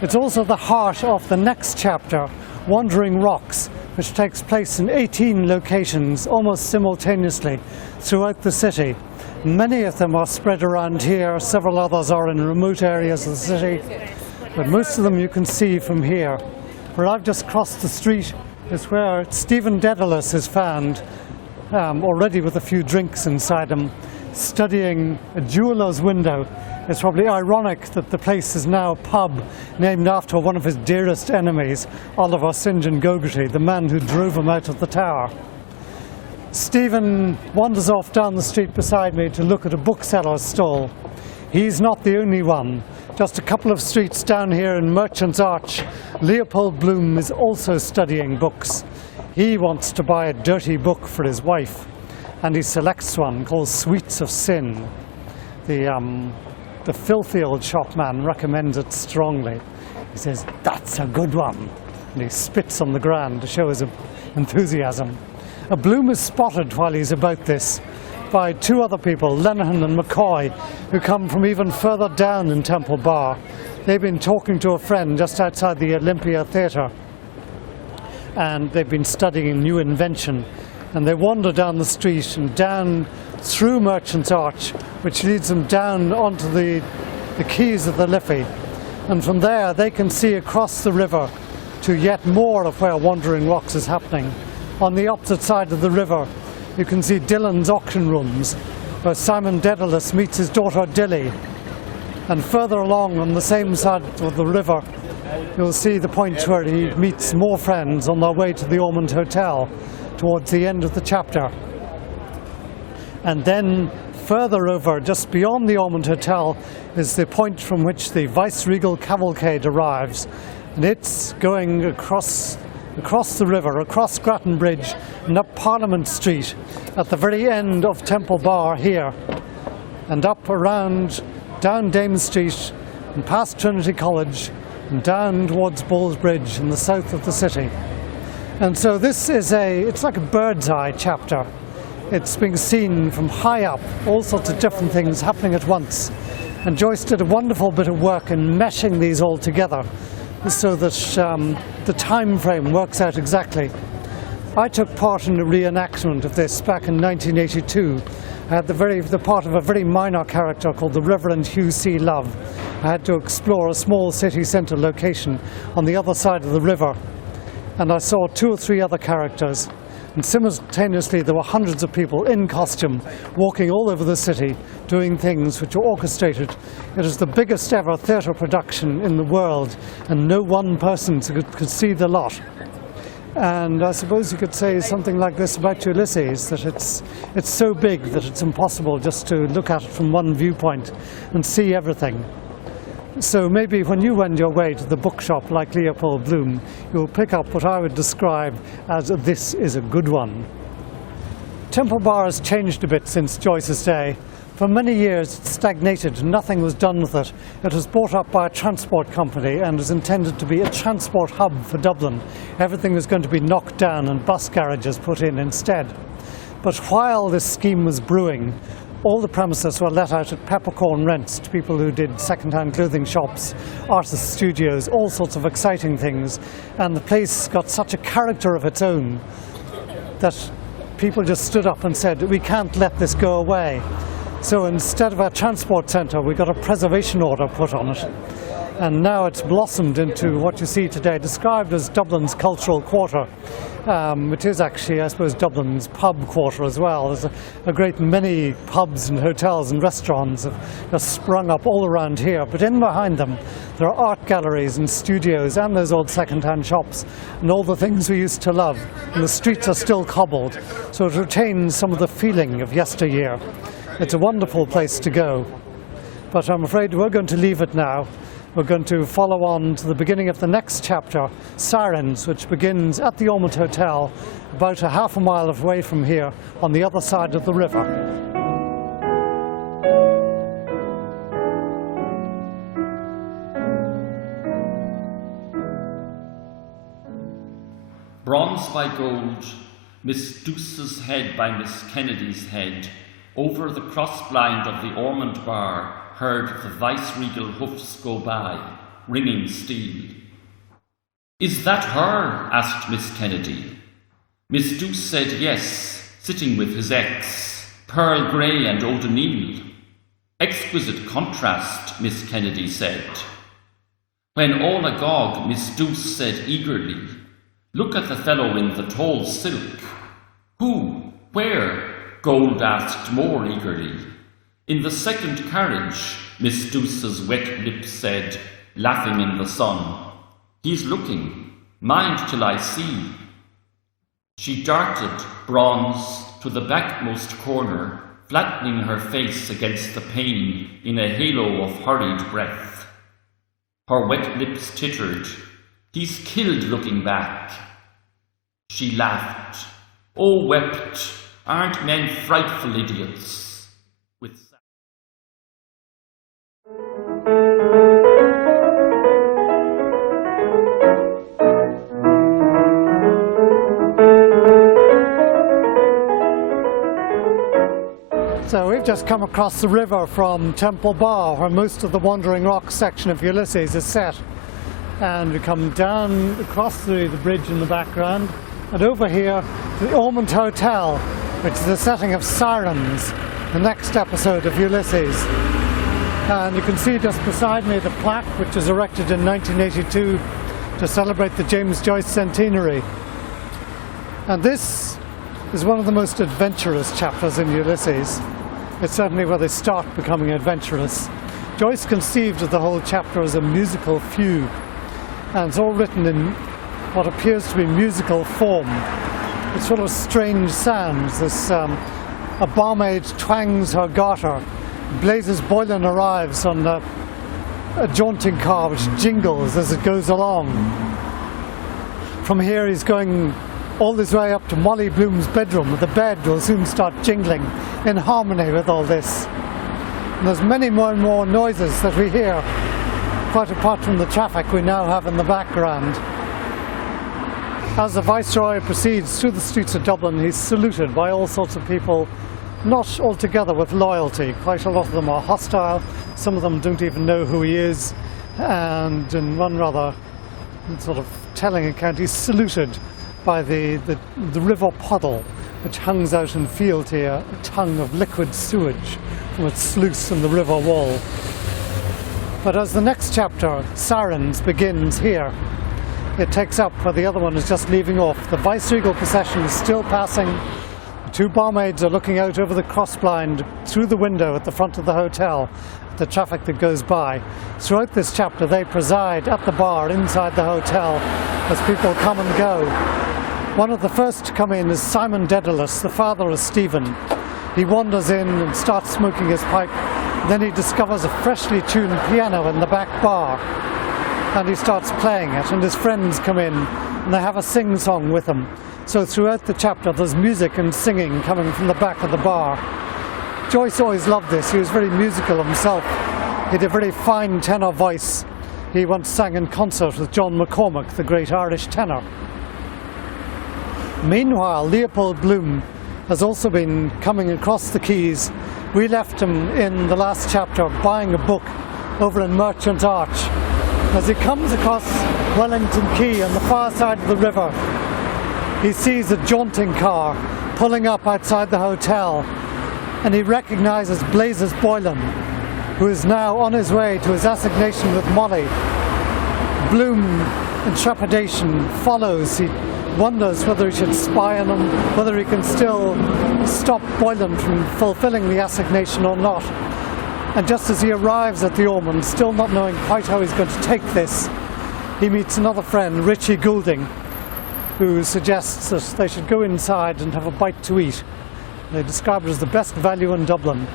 It's also the heart of the next chapter, Wandering Rocks, which takes place in 18 locations almost simultaneously throughout the city. Many of them are spread around here, several others are in remote areas of the city, but most of them you can see from here. Where I've just crossed the street is where Stephen Dedalus is found, already with a few drinks inside him, studying a jeweller's window. It's probably ironic that the place is now a pub named after one of his dearest enemies, Oliver St. John Gogarty, the man who drove him out of the tower. Stephen wanders off down the street beside me to look at a bookseller's stall. He's not the only one. Just a couple of streets down here in Merchant's Arch, Leopold Bloom is also studying books. He wants to buy a dirty book for his wife, and he selects one called Sweets of Sin. The filthy old shopman recommends it strongly. He says, "That's a good one," and he spits on the ground to show his enthusiasm. A Bloom is spotted while he's about this by two other people, Lenihan and McCoy, who come from even further down in Temple Bar. They've been talking to a friend just outside the Olympia Theatre, and they've been studying new invention. And they wander down the street and down through Merchant's Arch, which leads them down onto the quays of the Liffey. And from there they can see across the river to yet more of where Wandering Rocks is happening. On the opposite side of the river you can see Dillon's auction rooms, where Simon Daedalus meets his daughter Dilly. And further along on the same side of the river you'll see the point where he meets more friends on their way to the Ormond Hotel towards the end of the chapter. And then further over, just beyond the Ormond Hotel, is the point from which the viceregal cavalcade arrives. And it's going across the river, across Grattan Bridge and up Parliament Street at the very end of Temple Bar here, and up around, down Dame Street and past Trinity College and down towards Ballsbridge in the south of the city. And so this is it's like a bird's eye chapter. It's being seen from high up, all sorts of different things happening at once. And Joyce did a wonderful bit of work in meshing these all together so that the time frame works out exactly. I took part in a reenactment of this back in 1982. I had the part of a very minor character called the Reverend Hugh C. Love. I had to explore a small city centre location on the other side of the river. And I saw 2 or 3 other characters, and simultaneously there were hundreds of people in costume walking all over the city doing things which were orchestrated. It was the biggest ever theatre production in the world, and no one person could see the lot. And I suppose you could say something like this about Ulysses, that it's so big that it's impossible just to look at it from one viewpoint and see everything. So maybe when you wend your way to the bookshop like Leopold Bloom, you'll pick up what I would describe as "this is a good one." Temple Bar has changed a bit since Joyce's day. For many years it stagnated, nothing was done with it. It was bought up by a transport company and was intended to be a transport hub for Dublin. Everything was going to be knocked down and bus garages put in instead. But while this scheme was brewing, all the premises were let out at peppercorn rents to people who did second-hand clothing shops, artist studios, all sorts of exciting things. And the place got such a character of its own that people just stood up and said, "We can't let this go away." So instead of a transport centre, we got a preservation order put on it. And now it's blossomed into what you see today, described as Dublin's cultural quarter. It is actually, I suppose, Dublin's pub quarter as well. There's a great many pubs and hotels and restaurants have just sprung up all around here. But in behind them, there are art galleries and studios and those old second-hand shops and all the things we used to love. And the streets are still cobbled, so it retains some of the feeling of yesteryear. It's a wonderful place to go. But I'm afraid we're going to leave it now. We're going to follow on to the beginning of the next chapter, Sirens, which begins at the Ormond Hotel, about a half a mile away from here, on the other side of the river. Bronze by gold, Miss Douce's head by Miss Kennedy's head, over the cross-blind of the Ormond Bar, heard the viceregal hoofs go by, ringing steel. "Is that her?" asked Miss Kennedy. Miss Douce said yes, sitting with his ex, Pearl Grey and O'Donnell. "Exquisite contrast," Miss Kennedy said. When all agog, Miss Douce said eagerly, "Look at the fellow in the tall silk." "Who? Where?" Gold asked more eagerly. "In the second carriage," Miss Douce's wet lips said, laughing in the sun. "He's looking. Mind till I see." She darted, bronze, to the backmost corner, flattening her face against the pane in a halo of hurried breath. Her wet lips tittered. "He's killed looking back." She laughed. "Oh, wept. Aren't men frightful idiots?" With So we've just come across the river from Temple Bar, where most of the Wandering Rock section of Ulysses is set. And we come down across the bridge in the background, and over here to the Ormond Hotel, which is the setting of Sirens, the next episode of Ulysses. And you can see just beside me the plaque, which was erected in 1982 to celebrate the James Joyce centenary. And this is one of the most adventurous chapters in Ulysses. It's certainly where they start becoming adventurous. Joyce conceived of the whole chapter as a musical fugue, and it's all written in what appears to be musical form. It's full of strange sounds. A barmaid twangs her garter. Blazes Boylan arrives on a jaunting car which jingles as it goes along. From here he's going all this way up to Molly Bloom's bedroom. The bed will soon start jingling in harmony with all this. And there's many more and more noises that we hear, quite apart from the traffic we now have in the background. As the Viceroy proceeds through the streets of Dublin, he's saluted by all sorts of people, not altogether with loyalty. Quite a lot of them are hostile. Some of them don't even know who he is. And in one rather sort of telling account, he's saluted by the river puddle, which hangs out in field here, a tongue of liquid sewage from its sluice in the river wall. But as the next chapter, Sirens, begins here, it takes up where the other one is just leaving off. The viceregal procession is still passing. The two barmaids are looking out over the crossblind through the window at the front of the hotel at the traffic that goes by. Throughout this chapter they preside at the bar inside the hotel as people come and go. One of the first to come in is Simon Daedalus, the father of Stephen. He wanders in and starts smoking his pipe. Then he discovers a freshly tuned piano in the back bar, and he starts playing it, and his friends come in and they have a sing-song with him. So throughout the chapter there's music and singing coming from the back of the bar. Joyce always loved this. He was very musical himself. He had a very fine tenor voice. He once sang in concert with John McCormack, the great Irish tenor. Meanwhile, Leopold Bloom has also been coming across the quays. We left him in the last chapter buying a book over in Merchant Arch. As he comes across Wellington Quay on the far side of the river, he sees a jaunting car pulling up outside the hotel, and he recognises Blazes Boylan, who is now on his way to his assignation with Molly. Bloom, in trepidation, follows. He wonders whether he should spy on him, whether he can still stop Boylan from fulfilling the assignation or not. And just as he arrives at the Ormond, still not knowing quite how he's going to take this, he meets another friend, Richie Goulding, who suggests that they should go inside and have a bite to eat. They describe it as the best value in Dublin.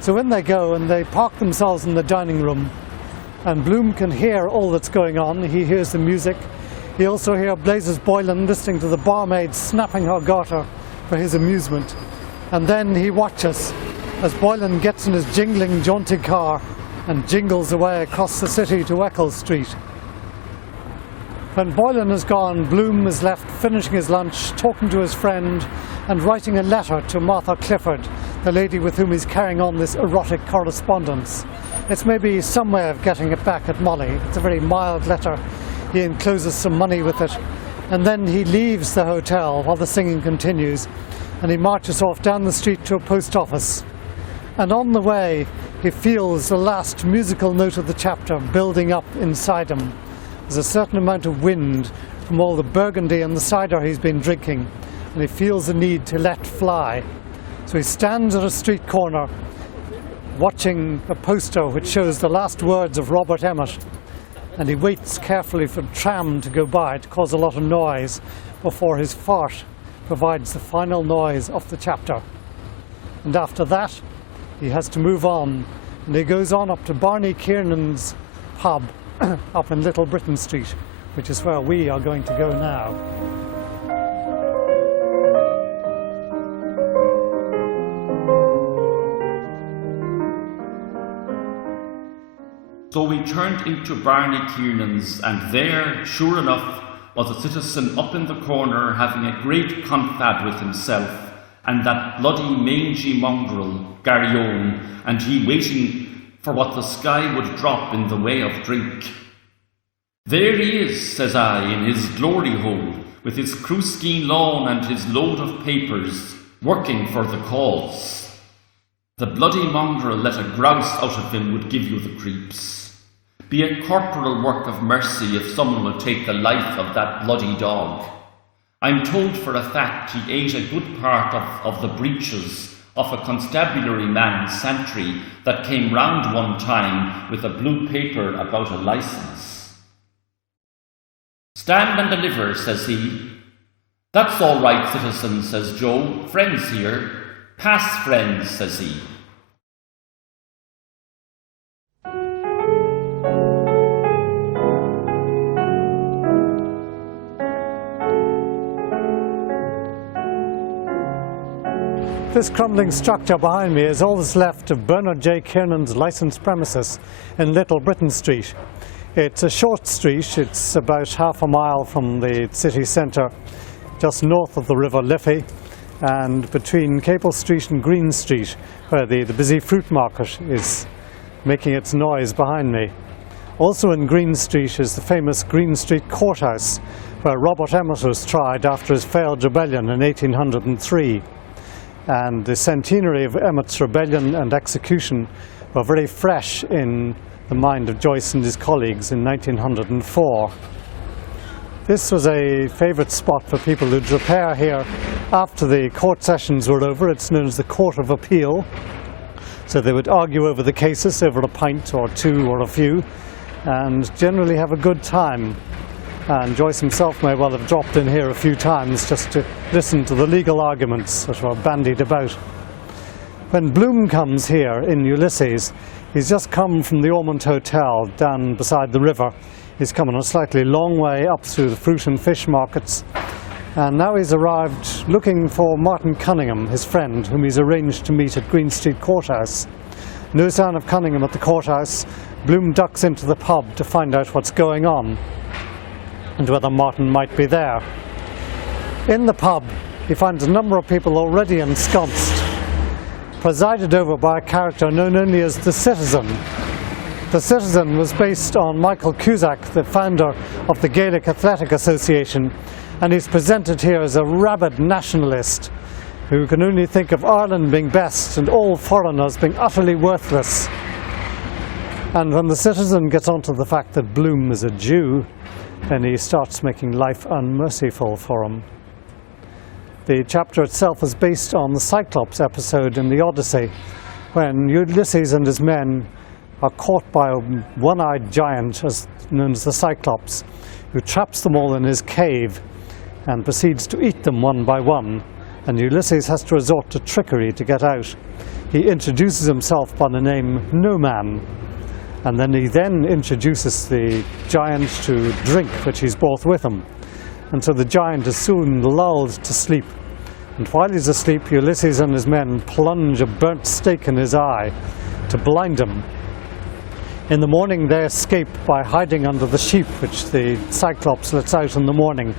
So in they go, and they park themselves in the dining room, and Bloom can hear all that's going on. He hears the music. He also hears Blazes Boylan listening to the barmaid snapping her garter for his amusement. And then he watches as Boylan gets in his jingling, jaunting car and jingles away across the city to Eccles Street. When Boylan is gone, Bloom is left finishing his lunch, talking to his friend, and writing a letter to Martha Clifford, the lady with whom he's carrying on this erotic correspondence. It's maybe some way of getting it back at Molly. It's a very mild letter. He encloses some money with it, and then he leaves the hotel while the singing continues, and he marches off down the street to a post office. And on the way, he feels the last musical note of the chapter building up inside him. There's a certain amount of wind from all the burgundy and the cider he's been drinking, and he feels the need to let fly. So he stands at a street corner, watching a poster which shows the last words of Robert Emmet, and he waits carefully for the tram to go by to cause a lot of noise before his fart provides the final noise of the chapter. and after that he has to move on, and he goes on up to Barney Kiernan's pub up in Little Britain Street, which is where we are going to go now. So we turned into Barney Kiernan's, and there, sure enough, was a citizen up in the corner having a great confab with himself, and that bloody mangy mongrel, Garryon, and he waiting for what the sky would drop in the way of drink. There he is, says I, in his glory hole, with his Cruiskeen lawn and his load of papers, working for the cause. The bloody mongrel let a grouse out of him would give you the creeps. Be a corporal work of mercy if someone will take the life of that bloody dog. I'm told for a fact he ate a good part of the breeches of a constabulary man's sentry that came round one time with a blue paper about a licence. Stand and deliver, says he. That's all right, citizen, says Joe. Friends here. Pass, friends, says he. This crumbling structure behind me is all that's left of Bernard J. Kiernan's licensed premises in Little Britain Street. It's a short street, it's about half a mile from the city centre, just north of the River Liffey, and between Capel Street and Green Street, where the busy fruit market is making its noise behind me. Also in Green Street is the famous Green Street Courthouse, where Robert Emmet was tried after his failed rebellion in 1803. And the centenary of Emmet's rebellion and execution were very fresh in the mind of Joyce and his colleagues in 1904. This was a favourite spot for people who'd repair here after the court sessions were over. It's known as the Court of Appeal. So they would argue over the cases over a pint or two or a few, and generally have a good time. And Joyce himself may well have dropped in here a few times just to listen to the legal arguments that were bandied about. When Bloom comes here in Ulysses, he's just come from the Ormond Hotel down beside the river. He's come on a slightly long way up through the fruit and fish markets, and now he's arrived looking for Martin Cunningham, his friend, whom he's arranged to meet at Green Street Courthouse. No sign of Cunningham at the courthouse. Bloom ducks into the pub to find out what's going on and whether Martin might be there. In the pub, he finds a number of people already ensconced, presided over by a character known only as the Citizen. The Citizen was based on Michael Cusack, the founder of the Gaelic Athletic Association, and he's presented here as a rabid nationalist who can only think of Ireland being best and all foreigners being utterly worthless. And when the Citizen gets onto the fact that Bloom is a Jew, then he starts making life unmerciful for him. The chapter itself is based on the Cyclops episode in the Odyssey, when Ulysses and his men are caught by a one-eyed giant known as the Cyclops, who traps them all in his cave and proceeds to eat them one by one, and Ulysses has to resort to trickery to get out. He introduces himself by the name No Man, and then he introduces the giant to drink, which he's brought with him. And so the giant is soon lulled to sleep. And while he's asleep, Ulysses and his men plunge a burnt stake in his eye to blind him. In the morning they escape by hiding under the sheep which the Cyclops lets out in the morning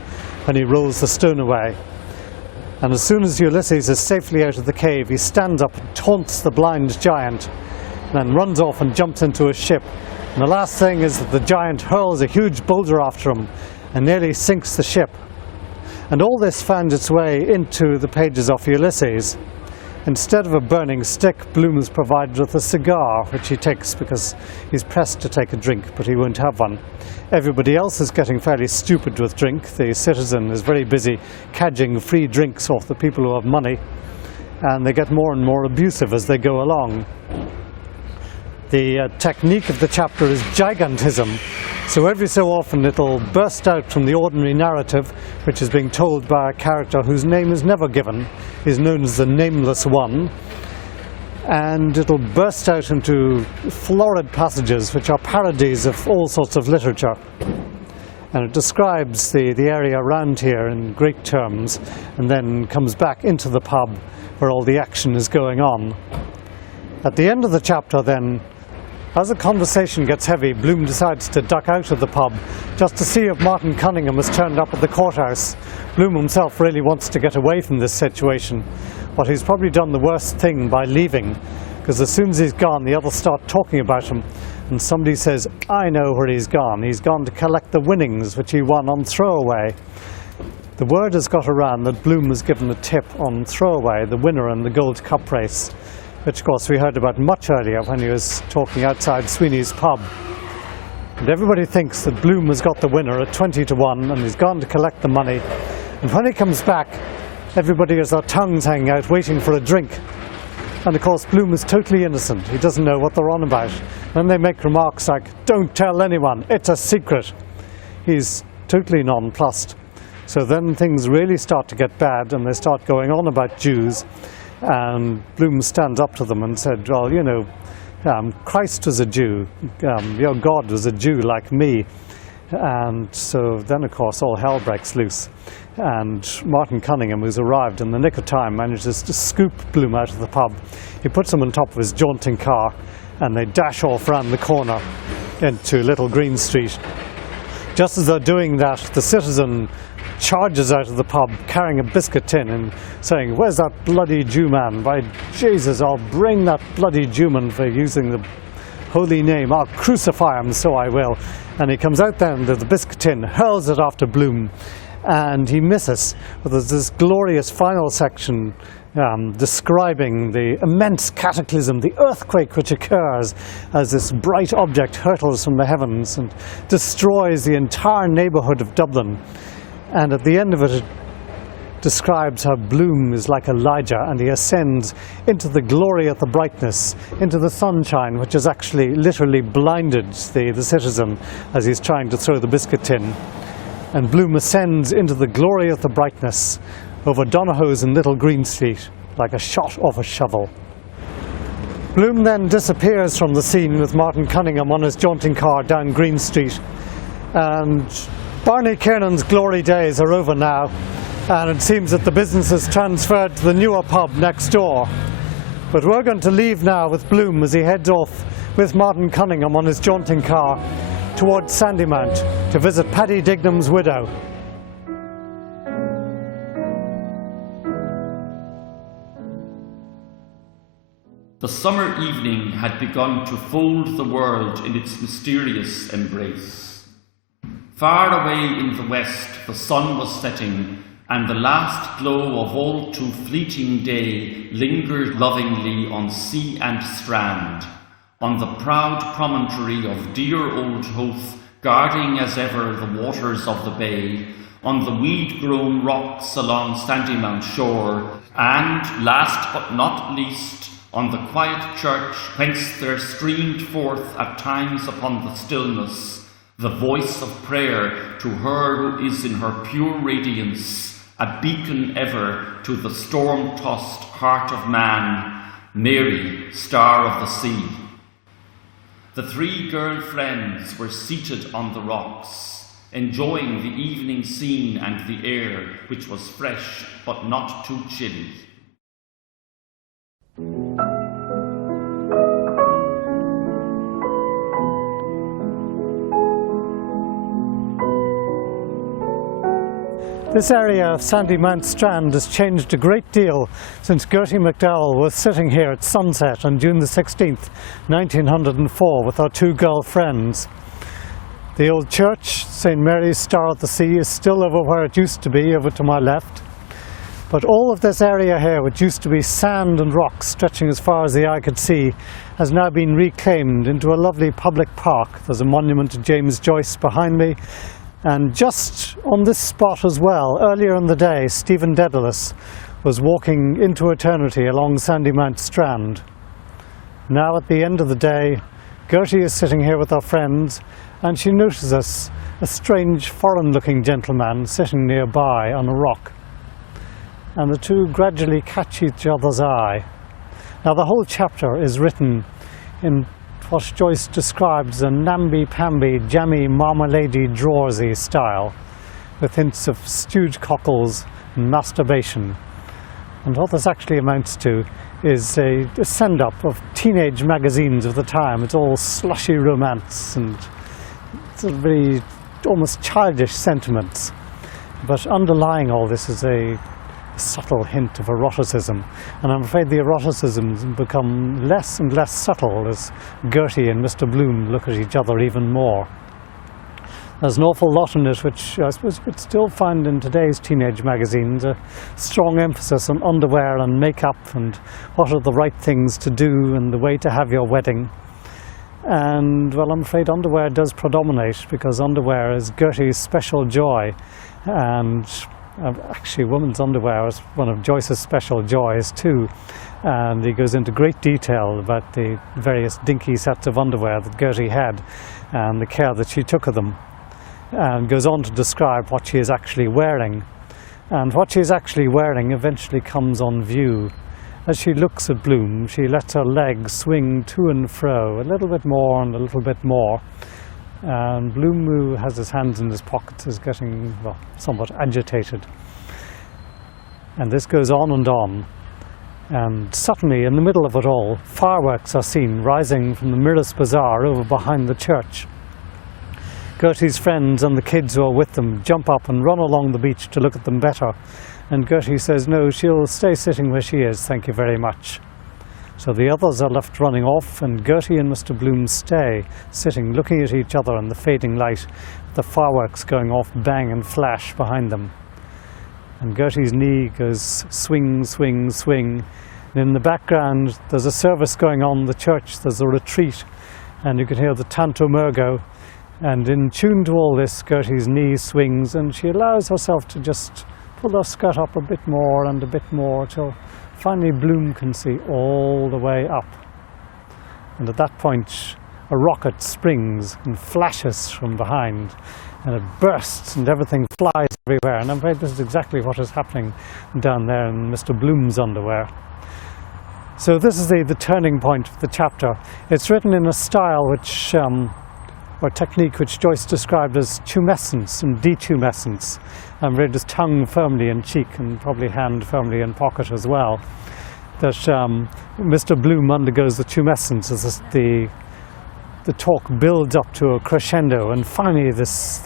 when he rolls the stone away. And as soon as Ulysses is safely out of the cave, he stands up and taunts the blind giant, and then runs off and jumps into a ship. And the last thing is that the giant hurls a huge boulder after him and nearly sinks the ship. And all this found its way into the pages of Ulysses. Instead of a burning stick, Bloom is provided with a cigar, which he takes because he's pressed to take a drink, but he won't have one. Everybody else is getting fairly stupid with drink. The Citizen is very busy cadging free drinks off the people who have money, and they get more and more abusive as they go along. The technique of the chapter is gigantism, so every so often it'll burst out from the ordinary narrative, which is being told by a character whose name is never given. He's known as the Nameless One, and it'll burst out into florid passages which are parodies of all sorts of literature. And it describes the area around here in great terms, and then comes back into the pub where all the action is going on. At the end of the chapter then, as the conversation gets heavy, Bloom decides to duck out of the pub just to see if Martin Cunningham has turned up at the courthouse. Bloom himself really wants to get away from this situation, but he's probably done the worst thing by leaving, because as soon as he's gone, the others start talking about him, and somebody says, I know where he's gone. He's gone to collect the winnings which he won on throwaway. The word has got around that Bloom was given a tip on throwaway, the winner in the Gold Cup race, which of course we heard about much earlier when he was talking outside Sweeney's pub. And everybody thinks that Bloom has got the winner at 20 to 1 and he's gone to collect the money. And when he comes back, everybody has their tongues hanging out waiting for a drink. And of course Bloom is totally innocent. He doesn't know what they're on about. Then they make remarks like, don't tell anyone, it's a secret. He's totally nonplussed. So then things really start to get bad and they start going on about Jews. And Bloom stands up to them and said, well, you know, Christ was a Jew. Your God was a Jew like me. And so then, of course, all hell breaks loose. And Martin Cunningham, who's arrived in the nick of time, manages to scoop Bloom out of the pub. He puts him on top of his jaunting car, and they dash off round the corner into Little Green Street. Just as they're doing that, the citizen charges out of the pub carrying a biscuit tin and saying, where's that bloody Jew man? By Jesus, I'll bring that bloody Jew man for using the holy name. I'll crucify him, so I will. And he comes out then with the biscuit tin, hurls it after Bloom, and he misses. But there's this glorious final section describing the immense cataclysm, the earthquake which occurs as this bright object hurtles from the heavens and destroys the entire neighbourhood of Dublin. And at the end of it, it describes how Bloom is like Elijah and he ascends into the glory of the brightness, into the sunshine, which has actually literally blinded the citizen as he's trying to throw the biscuit tin. And Bloom ascends into the glory of the brightness over Donahoe's and Little Green Street like a shot off a shovel. Bloom then disappears from the scene with Martin Cunningham on his jaunting car down Green Street. And Barney Kiernan's glory days are over now, and it seems that the business has transferred to the newer pub next door. But we're going to leave now with Bloom as he heads off with Martin Cunningham on his jaunting car towards Sandymount to visit Paddy Digname's widow. The summer evening had begun to fold the world in its mysterious embrace. Far away in the west the sun was setting, and the last glow of all too fleeting day lingered lovingly on sea and strand, on the proud promontory of dear old Howth, guarding as ever the waters of the bay, on the weed-grown rocks along Sandymount shore, and, last but not least, on the quiet church whence there streamed forth at times upon the stillness the voice of prayer to her who is in her pure radiance, a beacon ever to the storm-tossed heart of man, Mary, star of the sea. The three girl friends were seated on the rocks, enjoying the evening scene and the air, which was fresh but not too chilly. This area of Sandymount Strand has changed a great deal since Gertie McDowell was sitting here at sunset on June the 16th, 1904 with our two girl friends. The old church, St. Mary's Star at the Sea, is still over where it used to be, over to my left. But all of this area here, which used to be sand and rocks stretching as far as the eye could see, has now been reclaimed into a lovely public park. There's a monument to James Joyce behind me. And just on this spot as well, earlier in the day, Stephen Dedalus was walking into eternity along Sandymount Strand. Now at the end of the day, Gertie is sitting here with our friends, and she notices a strange foreign-looking gentleman sitting nearby on a rock. And the two gradually catch each other's eye. Now the whole chapter is written in what Joyce describes a namby-pamby, jammy, marmalade-y, drawersy style, with hints of stewed cockles and masturbation. And what this actually amounts to is a send-up of teenage magazines of the time. It's all slushy romance and sort of very almost childish sentiments. But underlying all this is a subtle hint of eroticism. And I'm afraid the eroticism has become less and less subtle as Gertie and Mr. Bloom look at each other even more. There's an awful lot in it which I suppose you could still find in today's teenage magazines, a strong emphasis on underwear and makeup and what are the right things to do and the way to have your wedding. And well, I'm afraid underwear does predominate because underwear is Gertie's special joy, and actually women's underwear is one of Joyce's special joys too. And he goes into great detail about the various dinky sets of underwear that Gertie had and the care that she took of them, and goes on to describe what she is actually wearing. And what she is actually wearing eventually comes on view. As she looks at Bloom, she lets her legs swing to and fro, a little bit more and a little bit more. And Bloom, who has his hands in his pockets, is getting, well, somewhat agitated. And this goes on. And suddenly, in the middle of it all, fireworks are seen rising from the Mirror's Bazaar over behind the church. Gertie's friends and the kids who are with them jump up and run along the beach to look at them better. And Gertie says, no, she'll stay sitting where she is, thank you very much. So the others are left running off, and Gertie and Mr. Bloom stay, sitting, looking at each other in the fading light, the fireworks going off bang and flash behind them. And Gertie's knee goes swing, swing, swing. And in the background, there's a service going on in the church, there's a retreat, and you can hear the Tantum Ergo. And in tune to all this, Gertie's knee swings, and she allows herself to just pull her skirt up a bit more and a bit more till finally Bloom can see all the way up. And at that point, a rocket springs and flashes from behind, and it bursts and everything flies everywhere. And I'm afraid this is exactly what is happening down there in Mr. Bloom's underwear. So this is the turning point of the chapter. It's written in a style which or technique which Joyce described as tumescence and detumescence, and read his tongue firmly in cheek and probably hand firmly in pocket as well. That Mr. Bloom undergoes the tumescence as the talk builds up to a crescendo, and finally this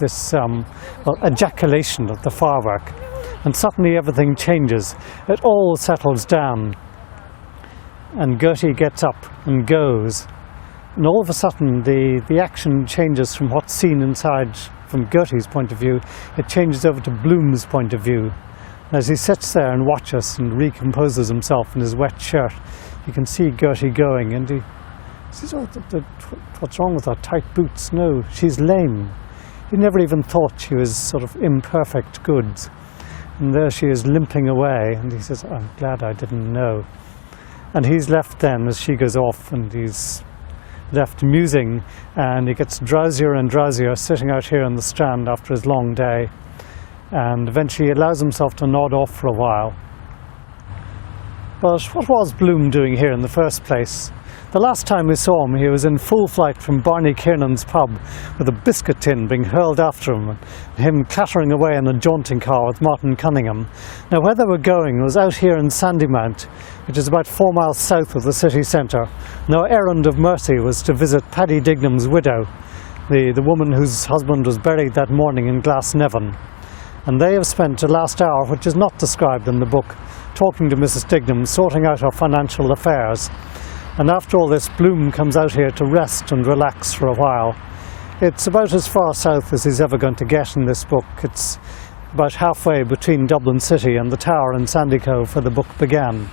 ejaculation of the firework, and suddenly everything changes. It all settles down, and Gertie gets up and goes. And all of a sudden, the action changes from what's seen inside from Gertie's point of view. It changes over to Bloom's point of view. As he sits there and watches and recomposes himself in his wet shirt, you can see Gertie going, and he says, oh, what's wrong with her tight boots? No, she's lame. He never even thought she was sort of imperfect goods. And there she is limping away, and he says, I'm glad I didn't know. And he's left then as she goes off, and he's left musing, and he gets drowsier and drowsier sitting out here in the Strand after his long day, and eventually he allows himself to nod off for a while. But what was Bloom doing here in the first place? The last time we saw him, he was in full flight from Barney Kiernan's pub with a biscuit tin being hurled after him, and him clattering away in a jaunting car with Martin Cunningham. Now where they were going was out here in Sandymount, which is about 4 miles south of the city centre. Now our errand of mercy was to visit Paddy Dignam's widow, the woman whose husband was buried that morning in Glasnevin. And they have spent the last hour, which is not described in the book, talking to Mrs. Dignam, sorting out her financial affairs. And after all this, Bloom comes out here to rest and relax for a while. It's about as far south as he's ever going to get in this book. It's about halfway between Dublin City and the tower in Sandycove where the book began.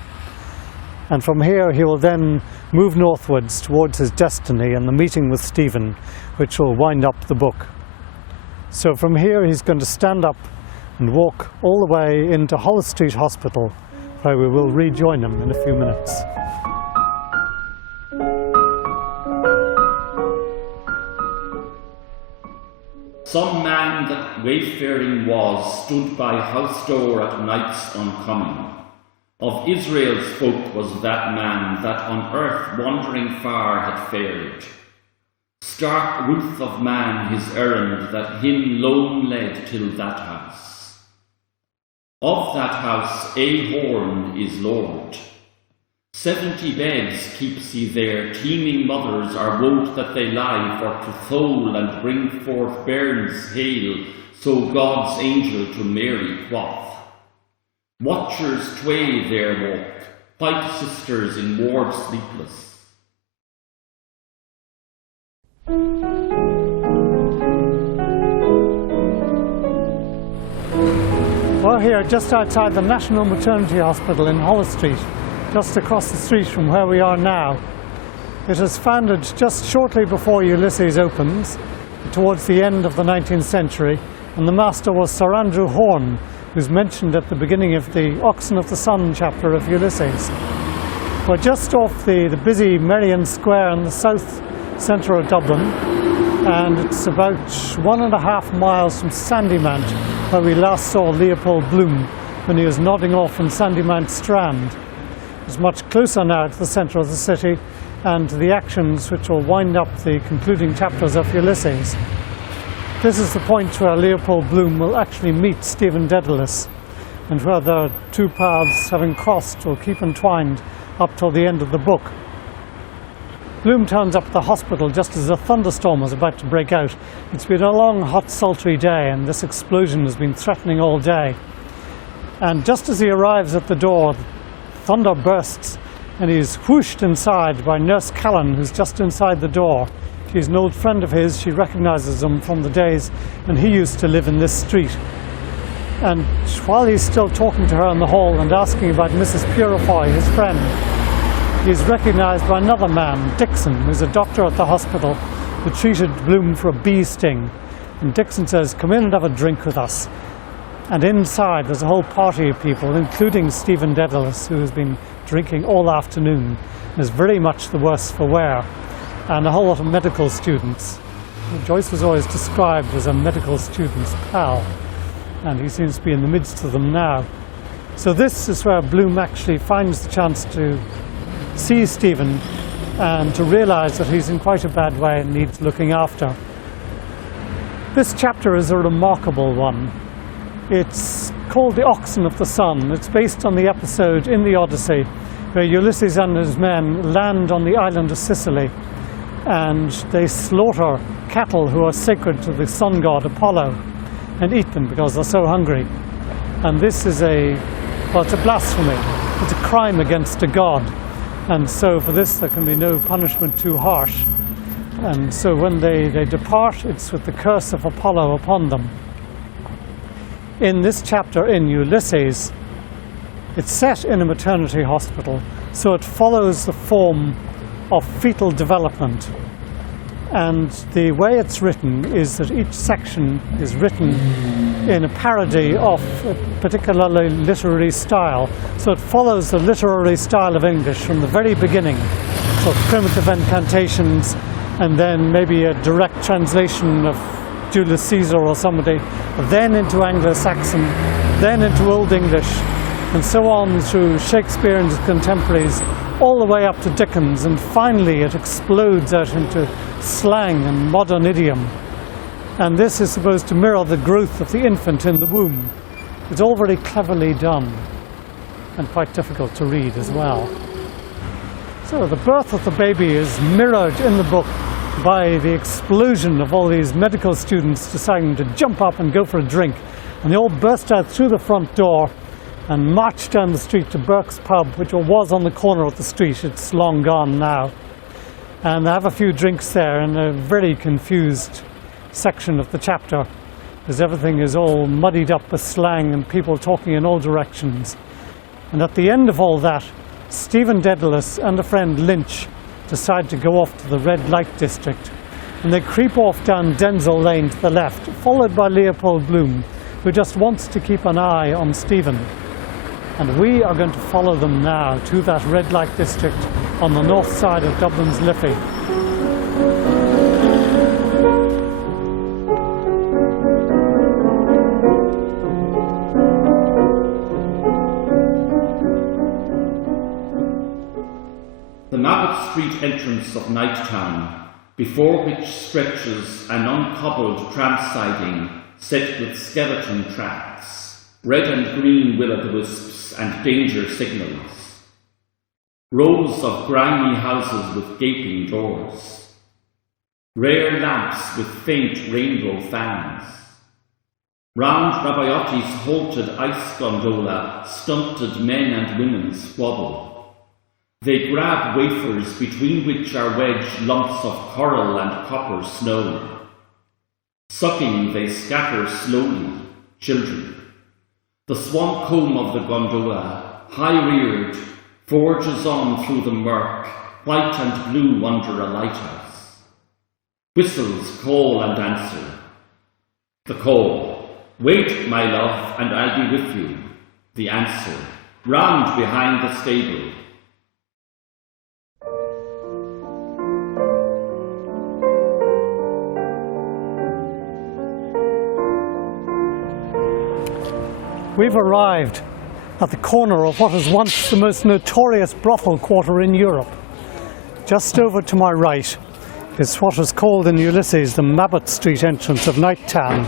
And from here he will then move northwards towards his destiny and the meeting with Stephen, which will wind up the book. So from here he's going to stand up and walk all the way into Holles Street Hospital, where we will rejoin him in a few minutes. Some man that wayfaring was stood by house door at night's oncoming. Of Israel's folk was that man that on earth wandering far had fared. Stark ruth of man his errand that him lone led till that house. Of that house Ahorn is Lord. 70 beds keeps he there, teeming mothers are wont that they lie for to thole and bring forth bairns hale, so God's angel to Mary quoth. Watchers tway there walk, white sisters in ward sleepless. We're here just outside the National Maternity Hospital in Holles Street, just across the street from where we are now. It was founded just shortly before Ulysses opens, towards the end of the 19th century, and the master was Sir Andrew Horne, who's mentioned at the beginning of the Oxen of the Sun chapter of Ulysses. We're just off the busy Merrion Square in the south centre of Dublin, and it's about 1.5 miles from Sandymount, where we last saw Leopold Bloom when he was nodding off in Sandymount Strand. It's much closer now to the centre of the city and to the actions which will wind up the concluding chapters of Ulysses. This is the point where Leopold Bloom will actually meet Stephen Dedalus, and where the two paths, having crossed, will keep entwined up till the end of the book. Bloom turns up at the hospital just as a thunderstorm was about to break out. It's been a long, hot, sultry day, and this explosion has been threatening all day. And just as he arrives at the door, thunder bursts, and he's whooshed inside by Nurse Callan, who's just inside the door. She's an old friend of his. She recognizes him from the days when he used to live in this street. And while he's still talking to her in the hall and asking about Mrs. Purefoy, his friend, he's recognized by another man, Dixon, who's a doctor at the hospital, who treated Bloom for a bee sting. And Dixon says, "Come in and have a drink with us." And inside there's a whole party of people, including Stephen Dedalus, who has been drinking all afternoon and is very much the worse for wear, and a whole lot of medical students. Joyce was always described as a medical student's pal, and he seems to be in the midst of them now. So this is where Bloom actually finds the chance to see Stephen and to realize that he's in quite a bad way and needs looking after. This chapter is a remarkable one. It's called The Oxen of the Sun. It's based on the episode in the Odyssey where Ulysses and his men land on the island of Sicily, and they slaughter cattle who are sacred to the sun god Apollo and eat them because they're so hungry. And this is it's a blasphemy. It's a crime against a god. And so for this there can be no punishment too harsh. And so when they depart, it's with the curse of Apollo upon them. In this chapter in Ulysses, it's set in a maternity hospital, so it follows the form of fetal development. And the way it's written is that each section is written in a parody of a particularly literary style. So it follows the literary style of English from the very beginning. So primitive incantations, and then maybe a direct translation of Julius Caesar or somebody, then into Anglo-Saxon, then into Old English, and so on through Shakespeare and his contemporaries, all the way up to Dickens, and finally it explodes out into slang and modern idiom. And this is supposed to mirror the growth of the infant in the womb. It's all very cleverly done, and quite difficult to read as well. So the birth of the baby is mirrored in the book by the explosion of all these medical students deciding to jump up and go for a drink. And they all burst out through the front door and march down the street to Burke's pub, which was on the corner of the street. It's long gone now. And they have a few drinks there in a very confused section of the chapter, because everything is all muddied up with slang and people talking in all directions. And at the end of all that, Stephen Dedalus and a friend Lynch decide to go off to the red light district. And they creep off down Denzil Lane to the left, followed by Leopold Bloom, who just wants to keep an eye on Stephen. And we are going to follow them now to that red light district on the north side of Dublin's Liffey. street entrance of Nighttown, before which stretches an uncobbled tram siding set with skeleton tracks, red and green will-o'-the-wisps and danger signals. Rows of grimy houses with gaping doors. Rare lamps with faint rainbow fans. Round Rabaiotti's halted ice gondola, stunted men and women squabble. They grab wafers between which are wedged lumps of coral and copper snow. Sucking, they scatter slowly, children. The swan comb of the gondola, high-reared, forges on through the murk, white and blue under a lighthouse. Whistles call and answer. The call. Wait, my love, and I'll be with you. The answer. Round behind the stable. We've arrived at the corner of what was once the most notorious brothel quarter in Europe. Just over to my right is what was called in Ulysses the Mabbot Street entrance of Nighttown.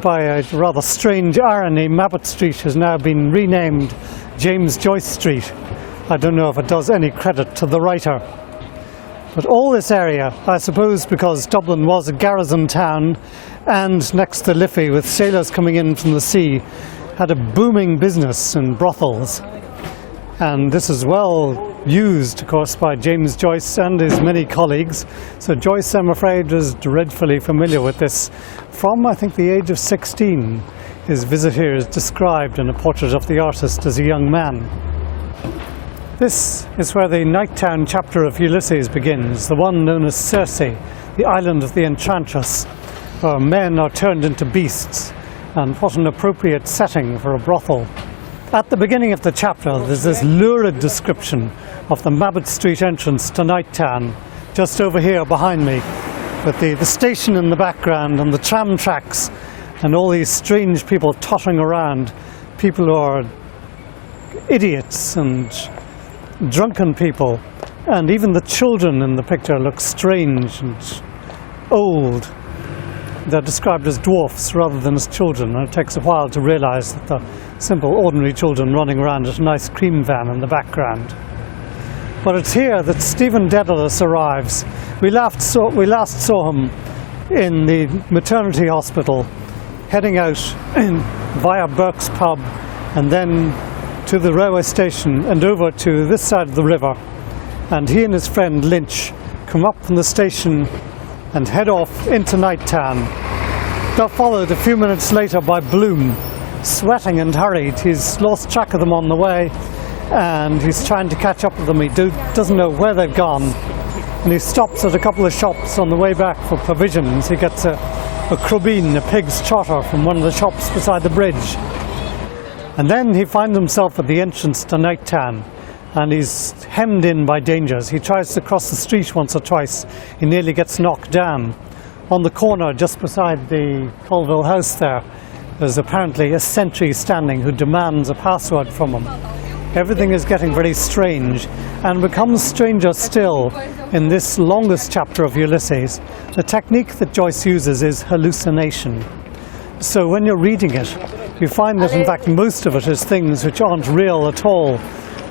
By a rather strange irony, Mabbot Street has now been renamed James Joyce Street. I don't know if it does any credit to the writer. But all this area, I suppose because Dublin was a garrison town and next to Liffey with sailors coming in from the sea, had a booming business in brothels. And this is well used, of course, by James Joyce and his many colleagues. So Joyce, I'm afraid, was dreadfully familiar with this from, I think, the age of 16. His visit here is described in a portrait of the artist as a young man. This is where the Nighttown chapter of Ulysses begins, the one known as Circe, the island of the enchantress, where men are turned into beasts. And what an appropriate setting for a brothel. At the beginning of the chapter, there's this lurid description of the Mabbot Street entrance to Nighttown, just over here behind me, with the station in the background and the tram tracks and all these strange people tottering around, people who are idiots and drunken people, and even the children in the picture look strange and old. They're described as dwarfs rather than as children, and it takes a while to realize that the simple, ordinary children running around at an ice cream van in the background. But it's here that Stephen Dedalus arrives. We last saw him in the maternity hospital, heading out via Burke's pub, and then to the railway station and over to this side of the river. And he and his friend Lynch come up from the station and head off into Nighttown. They're followed a few minutes later by Bloom, sweating and hurried. He's lost track of them on the way, and he's trying to catch up with them. He doesn't know where they've gone. And he stops at a couple of shops on the way back for provisions. He gets a crubeen, a pig's trotter, from one of the shops beside the bridge. And then he finds himself at the entrance to Nighttown, and he's hemmed in by dangers. He tries to cross the street once or twice. He nearly gets knocked down. On the corner just beside the Colville house there's apparently a sentry standing who demands a password from him. Everything is getting very strange, and becomes stranger still in this longest chapter of Ulysses. The technique that Joyce uses is hallucination. So when you're reading it, you find that in fact most of it is things which aren't real at all.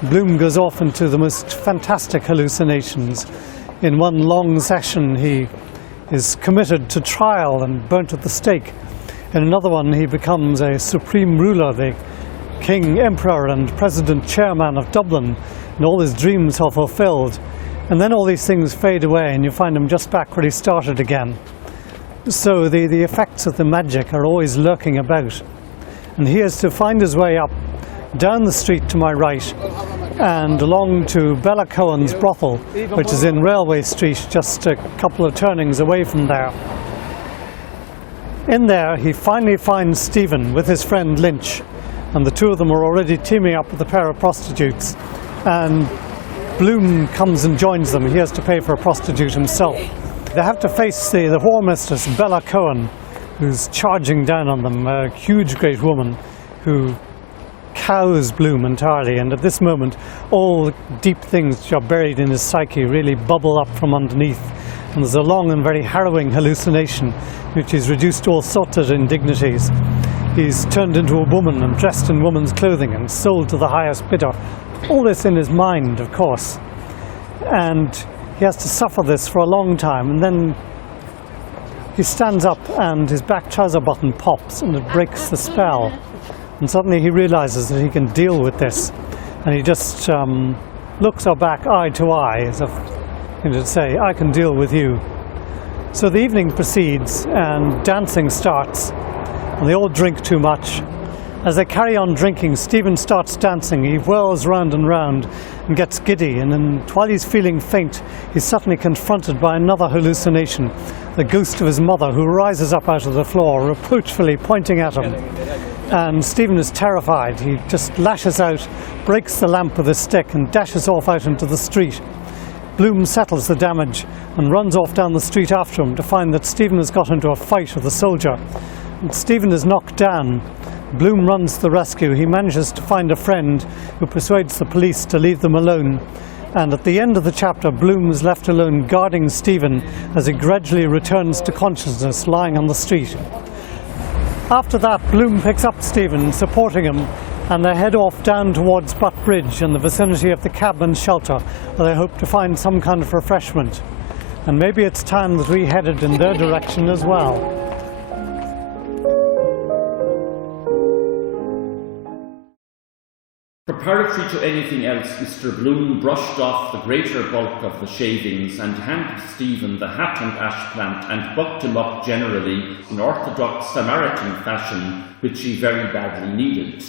Bloom goes off into the most fantastic hallucinations. In one long session he is committed to trial and burnt at the stake. In another one he becomes a supreme ruler, the king, emperor and president chairman of Dublin, and all his dreams are fulfilled. And then all these things fade away and you find him just back where he started again. So the effects of the magic are always lurking about. And he has to find his way up, down the street to my right, and along to Bella Cohen's brothel, which is in Railway Street, just a couple of turnings away from there. In there, he finally finds Stephen with his friend Lynch, and the two of them are already teaming up with a pair of prostitutes, and Bloom comes and joins them. He has to pay for a prostitute himself. They have to face the whore mistress, Bella Cohen, who's charging down on them, a huge, great woman who cows Bloom entirely, and at this moment all the deep things which are buried in his psyche really bubble up from underneath, and there's a long and very harrowing hallucination which is reduced to all sorts of indignities. He's turned into a woman and dressed in woman's clothing and sold to the highest bidder. All this in his mind, of course, and he has to suffer this for a long time, and then he stands up and his back trouser button pops and it breaks the spell. And suddenly he realizes that he can deal with this, and he just looks her back eye to eye as if to say, I can deal with you. So the evening proceeds and dancing starts, and they all drink too much. As they carry on drinking, Stephen starts dancing. He whirls round and round and gets giddy, and then, while he's feeling faint, he's suddenly confronted by another hallucination, the ghost of his mother, who rises up out of the floor, reproachfully pointing at him. And Stephen is terrified. He just lashes out, breaks the lamp with a stick, and dashes off out into the street. Bloom settles the damage and runs off down the street after him to find that Stephen has got into a fight with a soldier. And Stephen is knocked down. Bloom runs to the rescue. He manages to find a friend who persuades the police to leave them alone. And at the end of the chapter, Bloom is left alone guarding Stephen as he gradually returns to consciousness, lying on the street. After that, Bloom picks up Stephen, supporting him, and they head off down towards Butt Bridge in the vicinity of the cabman's shelter, where they hope to find some kind of refreshment. And maybe it's time that we headed in their direction as well. Preparatory to anything else, Mr. Bloom brushed off the greater bulk of the shavings and handed Stephen the hat and ash plant and bucked him up generally in orthodox Samaritan fashion, which he very badly needed.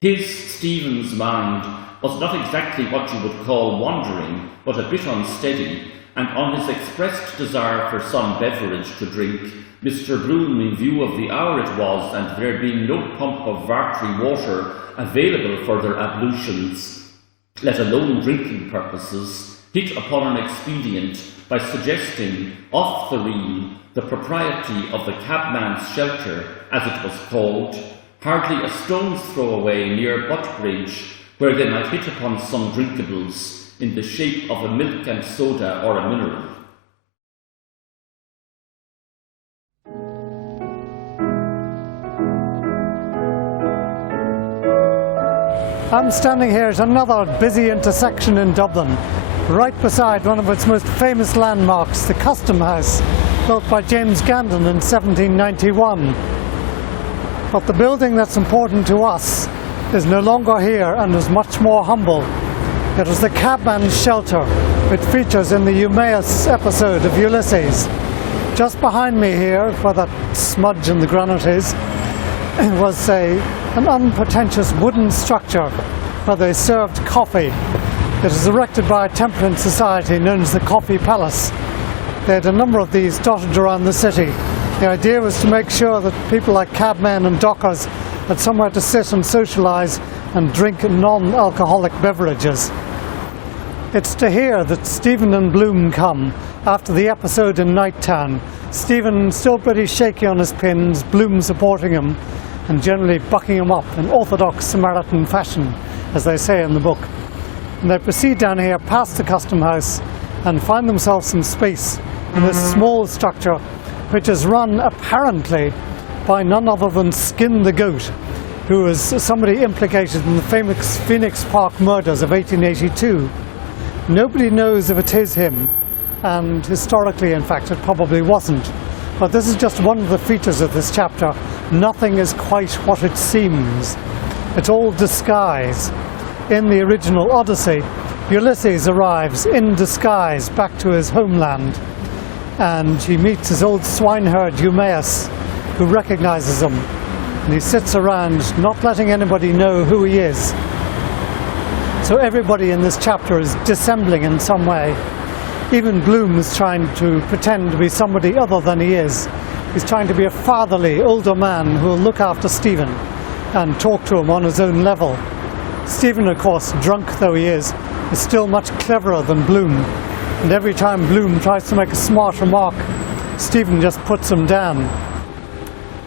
His, Stephen's, mind was not exactly what you would call wandering, but a bit unsteady, and on his expressed desire for some beverage to drink, Mr. Bloom, in view of the hour it was and there being no pump of Vartry water available for their ablutions, let alone drinking purposes, hit upon an expedient by suggesting, off the reel, the propriety of the cabman's shelter, as it was called, hardly a stone's throw away near Butt Bridge, where they might hit upon some drinkables in the shape of a milk and soda or a mineral. I'm standing here at another busy intersection in Dublin, right beside one of its most famous landmarks, the Custom House, built by James Gandon in 1791. But the building that's important to us is no longer here and is much more humble. It is the cabman's shelter, which features in the Eumaeus episode of Ulysses. Just behind me here, where that smudge in the granite is, was an unpretentious wooden structure where they served coffee. It was erected by a temperance society known as the Coffee Palace. They had a number of these dotted around the city. The idea was to make sure that people like cabmen and dockers had somewhere to sit and socialise and drink non-alcoholic beverages. It's to here that Stephen and Bloom come after the episode in Nighttown. Stephen still pretty shaky on his pins, Bloom supporting him and generally bucking him up in orthodox Samaritan fashion, as they say in the book. And they proceed down here past the Custom House and find themselves some space in this small structure, which is run apparently by none other than Skin the Goat, who was somebody implicated in the famous Phoenix Park murders of 1882. Nobody knows if it is him, and historically, in fact, it probably wasn't. But this is just one of the features of this chapter. Nothing is quite what it seems. It's all disguise. In the original Odyssey, Ulysses arrives in disguise back to his homeland, and he meets his old swineherd Eumaeus, who recognizes him, and he sits around not letting anybody know who he is. So everybody in this chapter is dissembling in some way. Even Bloom is trying to pretend to be somebody other than he is. He's trying to be a fatherly older man who will look after Stephen and talk to him on his own level. Stephen, of course, drunk though he is still much cleverer than Bloom, and every time Bloom tries to make a smart remark, Stephen just puts him down.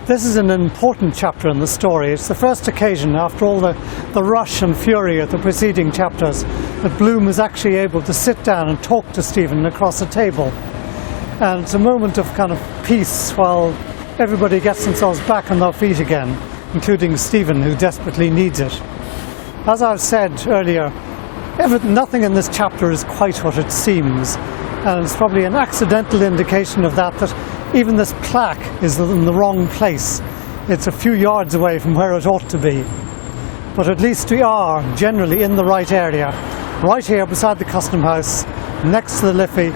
This is an important chapter in the story. It's the first occasion, after all the rush and fury of the preceding chapters, that Bloom is actually able to sit down and talk to Stephen across a table. And it's a moment of kind of peace while everybody gets themselves back on their feet again, including Stephen, who desperately needs it. As I've said earlier, nothing in this chapter is quite what it seems. And it's probably an accidental indication of that even this plaque is in the wrong place. It's a few yards away from where it ought to be. But at least we are generally in the right area, right here beside the Custom House, next to the Liffey,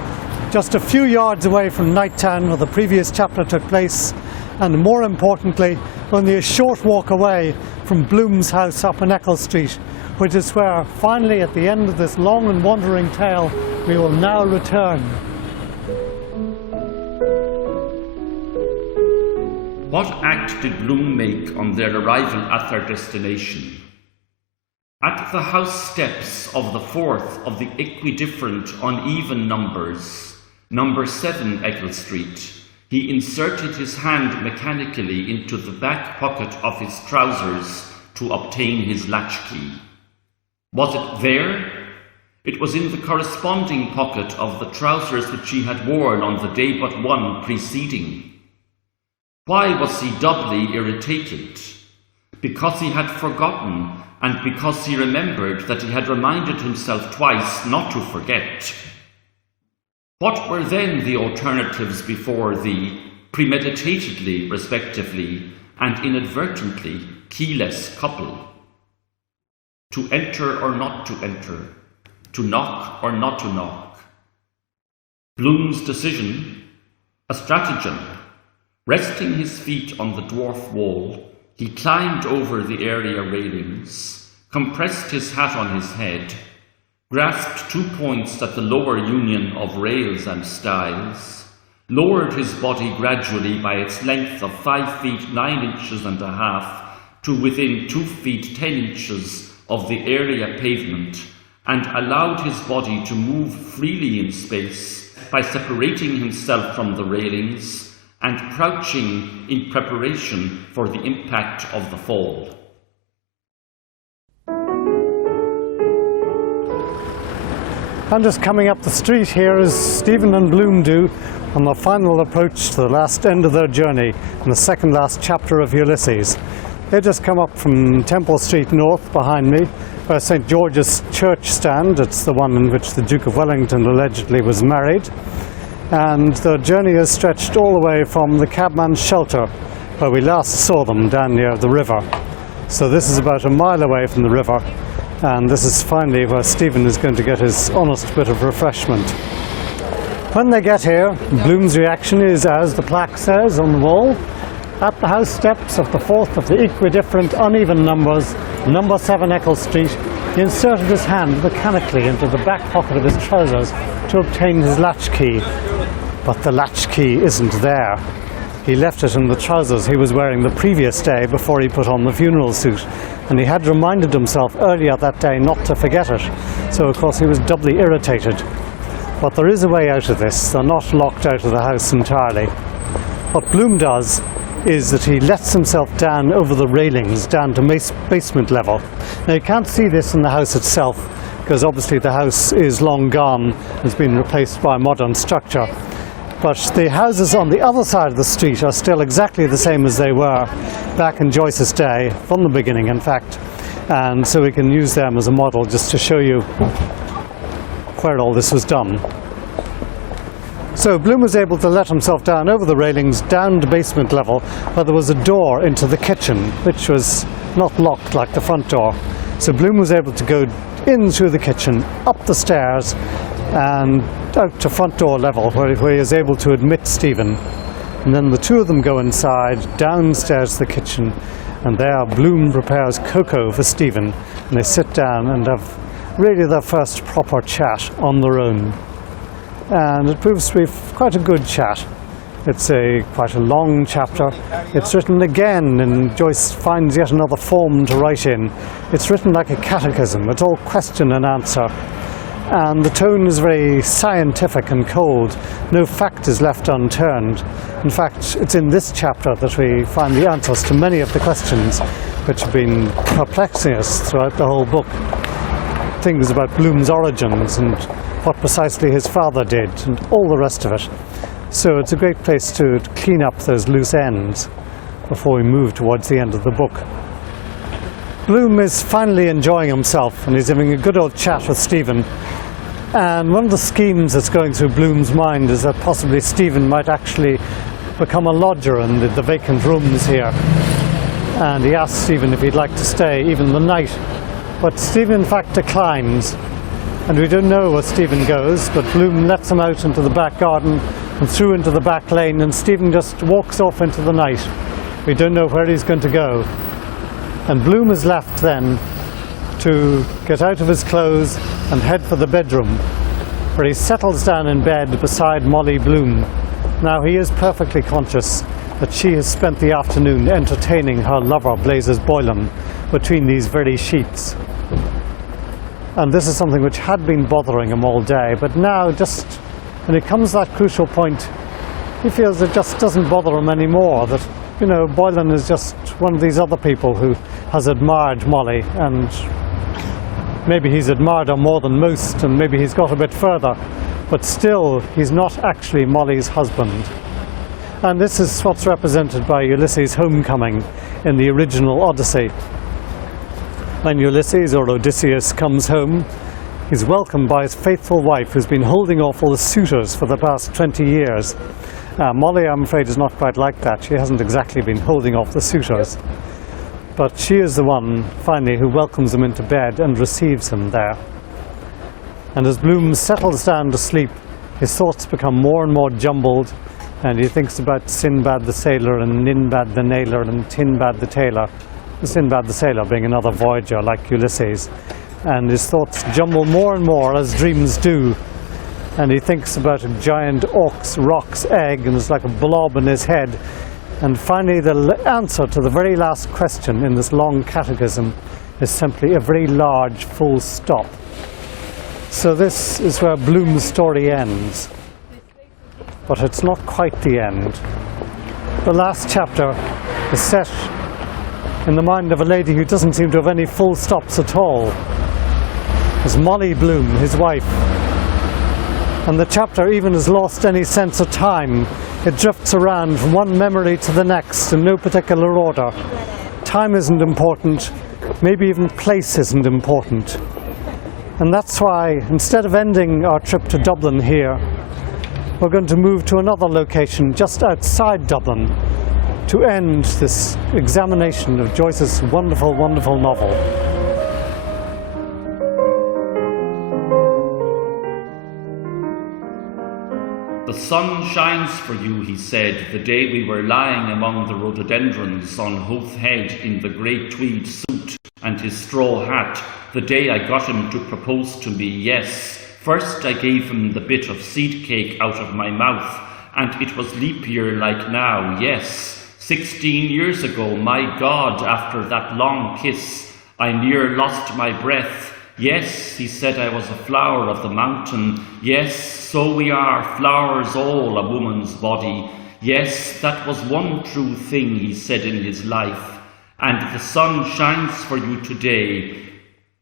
just a few yards away from Nighttown, where the previous chapter took place, and more importantly, only a short walk away from Bloom's house up on Eccles Street, which is where, finally, at the end of this long and wandering tale, we will now return. What act did Bloom make on their arrival at their destination? At the house steps of the fourth of the equidifferent uneven numbers, number 7 Eccles Street, he inserted his hand mechanically into the back pocket of his trousers to obtain his latchkey. Was it there? It was in the corresponding pocket of the trousers which he had worn on the day but one preceding. Why was he doubly irritated? Because he had forgotten, and because he remembered that he had reminded himself twice not to forget. What were then the alternatives before the premeditatedly, respectively, and inadvertently keyless couple? To enter or not to enter, to knock or not to knock. Bloom's decision, a stratagem. Resting his feet on the dwarf wall, he climbed over the area railings, compressed his hat on his head, grasped 2 points at the lower union of rails and stiles, lowered his body gradually by its length of 5 feet 9 inches and a half to within 2 feet 10 inches of the area pavement, and allowed his body to move freely in space by separating himself from the railings and crouching in preparation for the impact of the fall. I'm just coming up the street here as Stephen and Bloom do on the final approach to the last end of their journey in the second last chapter of Ulysses. They just come up from Temple Street North behind me, where St. George's Church stand. It's the one in which the Duke of Wellington allegedly was married. And the journey is stretched all the way from the cabman's shelter, where we last saw them down near the river. So this is about a mile away from the river, and this is finally where Stephen is going to get his honest bit of refreshment. When they get here, Bloom's reaction is, as the plaque says on the wall, at the house steps of the fourth of the equidifferent uneven numbers, number 7 Eccles Street, he inserted his hand mechanically into the back pocket of his trousers to obtain his latchkey. But the latchkey isn't there. He left it in the trousers he was wearing the previous day before he put on the funeral suit, and he had reminded himself earlier that day not to forget it, so of course he was doubly irritated. But there is a way out of this. They're not locked out of the house entirely. What Bloom does is that he lets himself down over the railings, down to basement level. Now you can't see this in the house itself, because obviously the house is long gone, has been replaced by modern structure. But the houses on the other side of the street are still exactly the same as they were back in Joyce's day, from the beginning in fact. And so we can use them as a model just to show you where all this was done. So Bloom was able to let himself down over the railings, down to basement level, where there was a door into the kitchen, which was not locked like the front door. So Bloom was able to go in through the kitchen, up the stairs, and out to front door level, where he is able to admit Stephen. And then the two of them go inside, downstairs to the kitchen, and there Bloom prepares cocoa for Stephen, and they sit down and have really their first proper chat on their own. And it proves to be quite a good chat. It's quite a long chapter. It's written again, and Joyce finds yet another form to write in. It's written like a catechism. It's all question and answer. And the tone is very scientific and cold. No fact is left unturned. In fact, it's in this chapter that we find the answers to many of the questions which have been perplexing us throughout the whole book. Things about Bloom's origins and what precisely his father did and all the rest of it. So it's a great place to clean up those loose ends before we move towards the end of the book. Bloom is finally enjoying himself and he's having a good old chat with Stephen. And one of the schemes that's going through Bloom's mind is that possibly Stephen might actually become a lodger in the vacant rooms here. And he asks Stephen if he'd like to stay even the night. But Stephen in fact declines. And we don't know where Stephen goes, but Bloom lets him out into the back garden and through into the back lane, and Stephen just walks off into the night. We don't know where he's going to go. And Bloom is left then to get out of his clothes and head for the bedroom, where he settles down in bed beside Molly Bloom. Now he is perfectly conscious that she has spent the afternoon entertaining her lover Blazes Boylan between these very sheets. And this is something which had been bothering him all day, but now just when it comes to that crucial point, he feels it just doesn't bother him anymore, that, you know, Boylan is just one of these other people who has admired Molly, and maybe he's admired her more than most, and maybe he's got a bit further, but still he's not actually Molly's husband. And this is what's represented by Ulysses' homecoming in the original Odyssey. When Ulysses, or Odysseus, comes home, he's welcomed by his faithful wife who's been holding off all the suitors for the past 20 years. Molly, I'm afraid, is not quite like that. She hasn't exactly been holding off the suitors. But she is the one, finally, who welcomes him into bed and receives him there. And as Bloom settles down to sleep, his thoughts become more and more jumbled, and he thinks about Sinbad the sailor and Ninbad the nailer and Tinbad the tailor. Sinbad the sailor being another voyager like Ulysses. And his thoughts jumble more and more, as dreams do. And he thinks about a giant roc's egg, and it's like a blob in his head. And finally the answer to the very last question in this long catechism is simply a very large full stop. So this is where Bloom's story ends. But it's not quite the end. The last chapter is set in the mind of a lady who doesn't seem to have any full stops at all. It's Molly Bloom, his wife. And the chapter even has lost any sense of time. It drifts around from one memory to the next in no particular order. Time isn't important, maybe even place isn't important. And that's why, instead of ending our trip to Dublin here, we're going to move to another location just outside Dublin to end this examination of Joyce's wonderful, wonderful novel. The sun shines for you, he said, the day we were lying among the rhododendrons on Howth Head in the grey tweed suit and his straw hat, the day I got him to propose to me, yes. First I gave him the bit of seed cake out of my mouth, and it was leap year like now, yes. 16 years ago, my God, after that long kiss, I near lost my breath. Yes, he said I was a flower of the mountain. Yes, so we are, flowers all, a woman's body. Yes, that was one true thing he said in his life. And the sun shines for you today.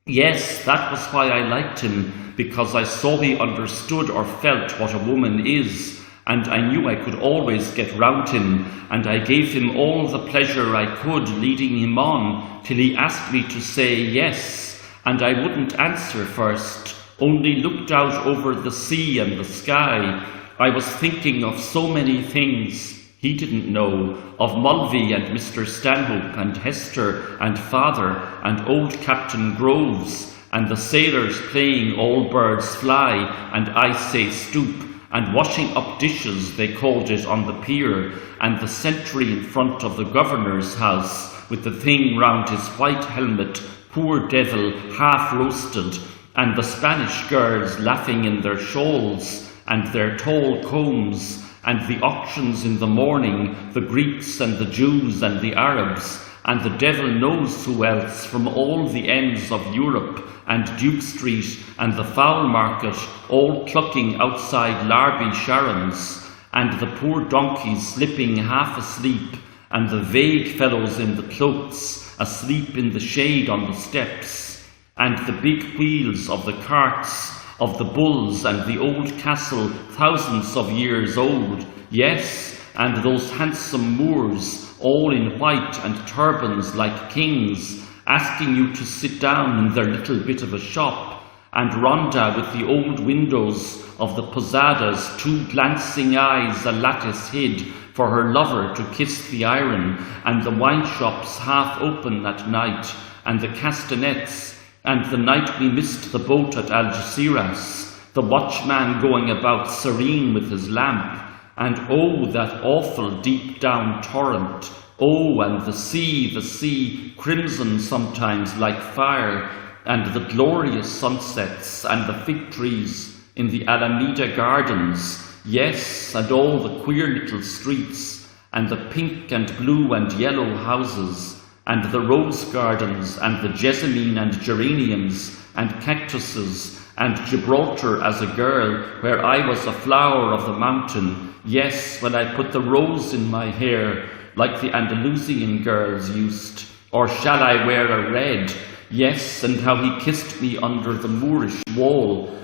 Yes, that was why I liked him, because I saw he understood or felt what a woman is. And I knew I could always get round him, and I gave him all the pleasure I could, leading him on, till he asked me to say yes, and I wouldn't answer first, only looked out over the sea and the sky. I was thinking of so many things he didn't know, of Mulvey and Mr. Stanhope and Hester and Father and old Captain Groves, and the sailors playing All Birds Fly and I Say Stoop, and washing up dishes, they called it, on the pier, and the sentry in front of the governor's house, with the thing round his white helmet, poor devil, half roasted, and the Spanish girls laughing in their shawls, and their tall combs, and the auctions in the morning, the Greeks and the Jews and the Arabs, and the devil knows who else, from all the ends of Europe, and Duke Street, and the Fowl Market, all clucking outside larby Sirens, and the poor donkeys slipping half asleep, and the vague fellows in the cloaks, asleep in the shade on the steps, and the big wheels of the carts, of the bulls, and the old castle thousands of years old, yes, and those handsome Moors, all in white and turbans like kings, asking you to sit down in their little bit of a shop, and Rhonda with the old windows of the posadas, two glancing eyes a lattice hid, for her lover to kiss the iron, and the wine shops half open at night, and the castanets, and the night we missed the boat at Algeciras, the watchman going about serene with his lamp, and oh, that awful deep down torrent, oh, and the sea, crimson sometimes like fire, and the glorious sunsets, and the fig trees in the Alameda gardens, yes, and all the queer little streets, and the pink and blue and yellow houses, and the rose gardens, and the jessamine and geraniums, and cactuses, and Gibraltar as a girl, where I was a flower of the mountain, yes, when I put the rose in my hair, like the Andalusian girls used, or shall I wear a red, yes, and how he kissed me under the Moorish wall.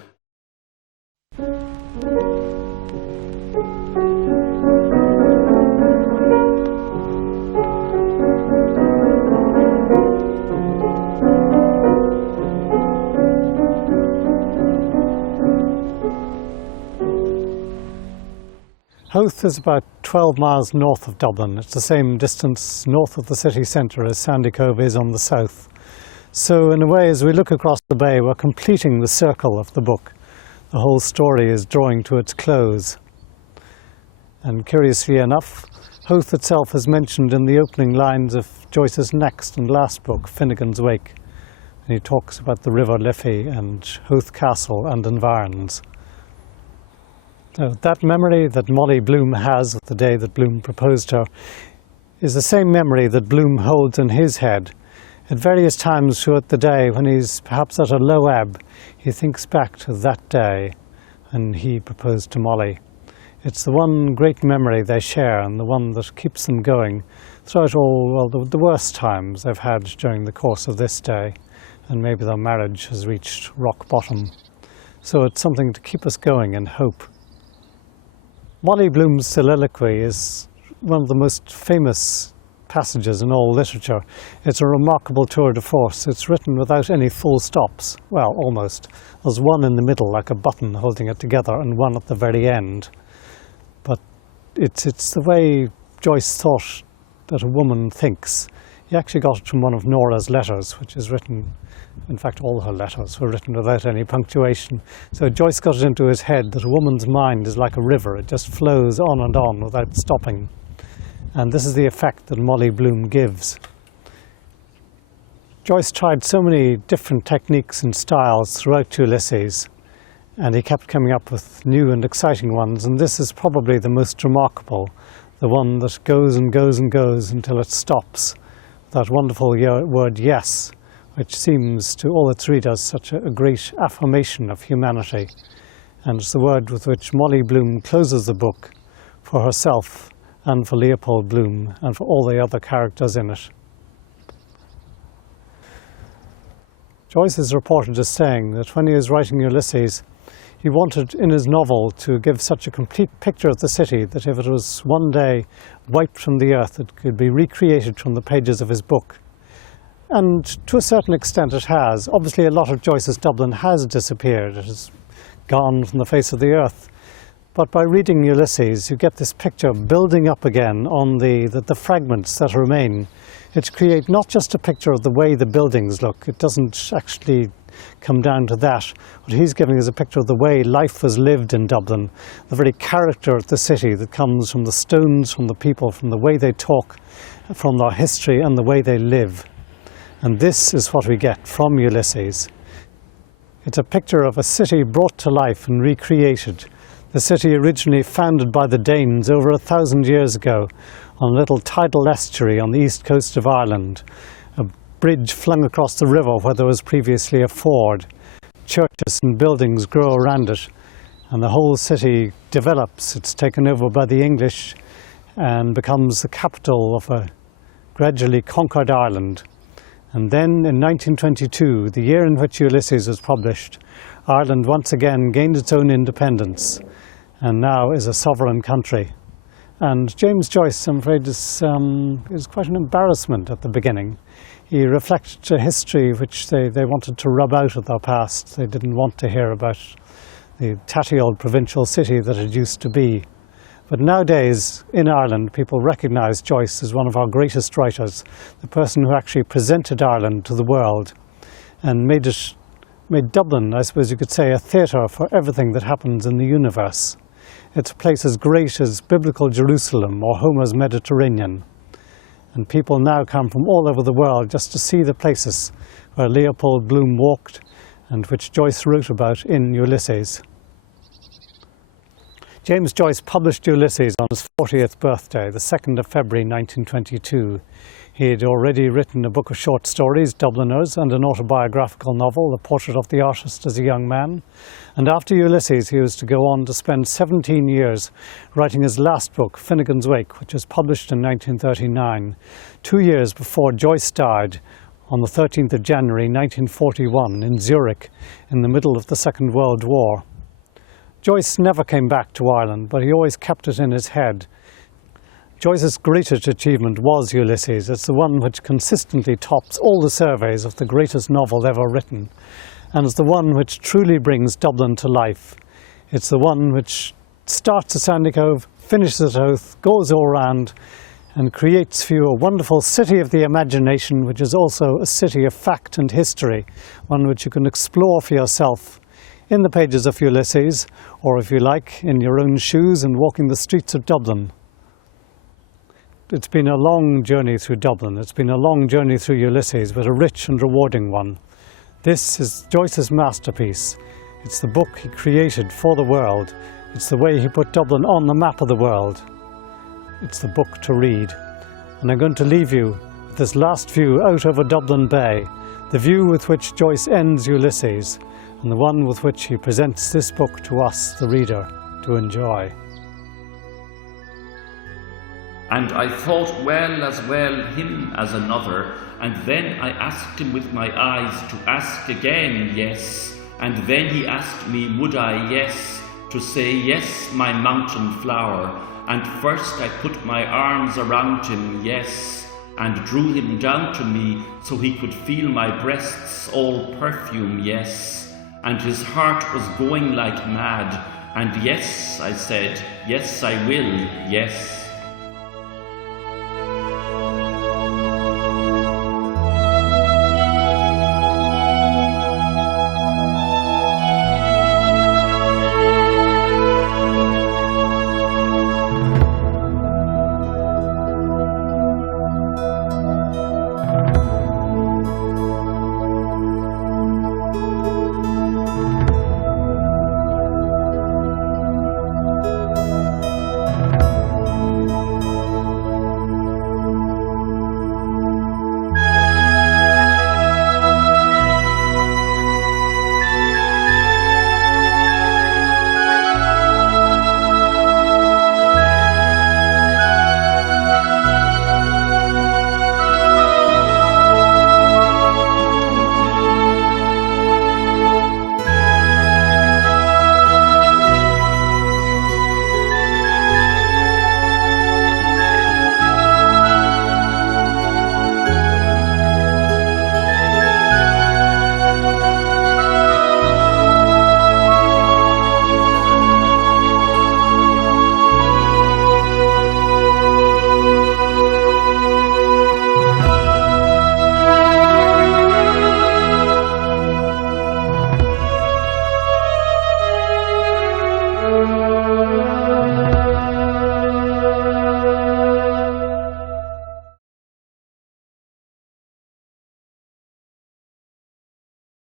Howth is about 12 miles north of Dublin. It's the same distance north of the city centre as Sandy Cove is on the south. So in a way, as we look across the bay, we're completing the circle of the book. The whole story is drawing to its close. And curiously enough, Howth itself is mentioned in the opening lines of Joyce's next and last book, Finnegan's Wake. And he talks about the River Liffey and Howth Castle and environs. So that memory that Molly Bloom has of the day that Bloom proposed her is the same memory that Bloom holds in his head. At various times throughout the day, when he's perhaps at a low ebb, he thinks back to that day when he proposed to Molly. It's the one great memory they share and the one that keeps them going throughout all, well, the worst times they've had during the course of this day, and maybe their marriage has reached rock bottom. So it's something to keep us going in hope. Molly Bloom's soliloquy is one of the most famous passages in all literature. It's a remarkable tour de force. It's written without any full stops. Well, almost. There's one in the middle, like a button holding it together, and one at the very end. But it's the way Joyce thought that a woman thinks. He actually got it from one of Nora's letters, which is written, in fact all her letters were written without any punctuation. So Joyce got it into his head that a woman's mind is like a river. It just flows on without stopping. And this is the effect that Molly Bloom gives. Joyce tried so many different techniques and styles throughout Ulysses, and he kept coming up with new and exciting ones, and this is probably the most remarkable, the one that goes and goes and goes until it stops. That wonderful word yes, which seems to all its readers such a great affirmation of humanity. And it's the word with which Molly Bloom closes the book for herself and for Leopold Bloom and for all the other characters in it. Joyce is reported as saying that when he was writing Ulysses, he wanted in his novel to give such a complete picture of the city that if it was one day wiped from the earth, it could be recreated from the pages of his book. And to a certain extent it has. Obviously a lot of Joyce's Dublin has disappeared. It has gone from the face of the earth. But by reading Ulysses, you get this picture building up again on the fragments that remain. It creates not just a picture of the way the buildings look. It doesn't actually come down to that. What he's giving is a picture of the way life was lived in Dublin, the very character of the city that comes from the stones, from the people, from the way they talk, from their history and the way they live. And this is what we get from Ulysses. It's a picture of a city brought to life and recreated. The city originally founded by the Danes over 1,000 years ago, on a little tidal estuary on the east coast of Ireland, a bridge flung across the river where there was previously a ford. Churches and buildings grow around it, and the whole city develops. It's taken over by the English and becomes the capital of a gradually conquered Ireland. And then in 1922, the year in which Ulysses was published, Ireland once again gained its own independence and now is a sovereign country. And James Joyce, I'm afraid, is quite an embarrassment at the beginning. He reflected a history which they wanted to rub out of their past. They didn't want to hear about the tatty old provincial city that it used to be. But nowadays, in Ireland, people recognise Joyce as one of our greatest writers, the person who actually presented Ireland to the world and made Dublin, I suppose you could say, a theatre for everything that happens in the universe. It's a place as great as biblical Jerusalem or Homer's Mediterranean. And people now come from all over the world just to see the places where Leopold Bloom walked and which Joyce wrote about in Ulysses. James Joyce published Ulysses on his 40th birthday, the 2nd of February 1922. He had already written a book of short stories, Dubliners, and an autobiographical novel, The Portrait of the Artist as a Young Man. And after Ulysses, he was to go on to spend 17 years writing his last book, Finnegan's Wake, which was published in 1939, 2 years before Joyce died on the 13th of January 1941 in Zurich, in the middle of the Second World War. Joyce never came back to Ireland, but he always kept it in his head. Joyce's greatest achievement was Ulysses. It's the one which consistently tops all the surveys of the greatest novel ever written, and it's the one which truly brings Dublin to life. It's the one which starts at Sandy Cove, finishes at Oath, goes all round, and creates for you a wonderful city of the imagination, which is also a city of fact and history, one which you can explore for yourself in the pages of Ulysses, or if you like, in your own shoes and walking the streets of Dublin. It's been a long journey through Dublin. It's been a long journey through Ulysses, but a rich and rewarding one. This is Joyce's masterpiece. It's the book he created for the world. It's the way he put Dublin on the map of the world. It's the book to read. And I'm going to leave you with this last view out over Dublin Bay, the view with which Joyce ends Ulysses, and the one with which he presents this book to us, the reader, to enjoy. And I thought well as well him as another, and then I asked him with my eyes to ask again, yes, and then he asked me, would I, yes, to say, yes, my mountain flower, and first I put my arms around him, yes, and drew him down to me so he could feel my breasts all perfume, yes, and his heart was going like mad, and yes, I said, yes, I will, yes.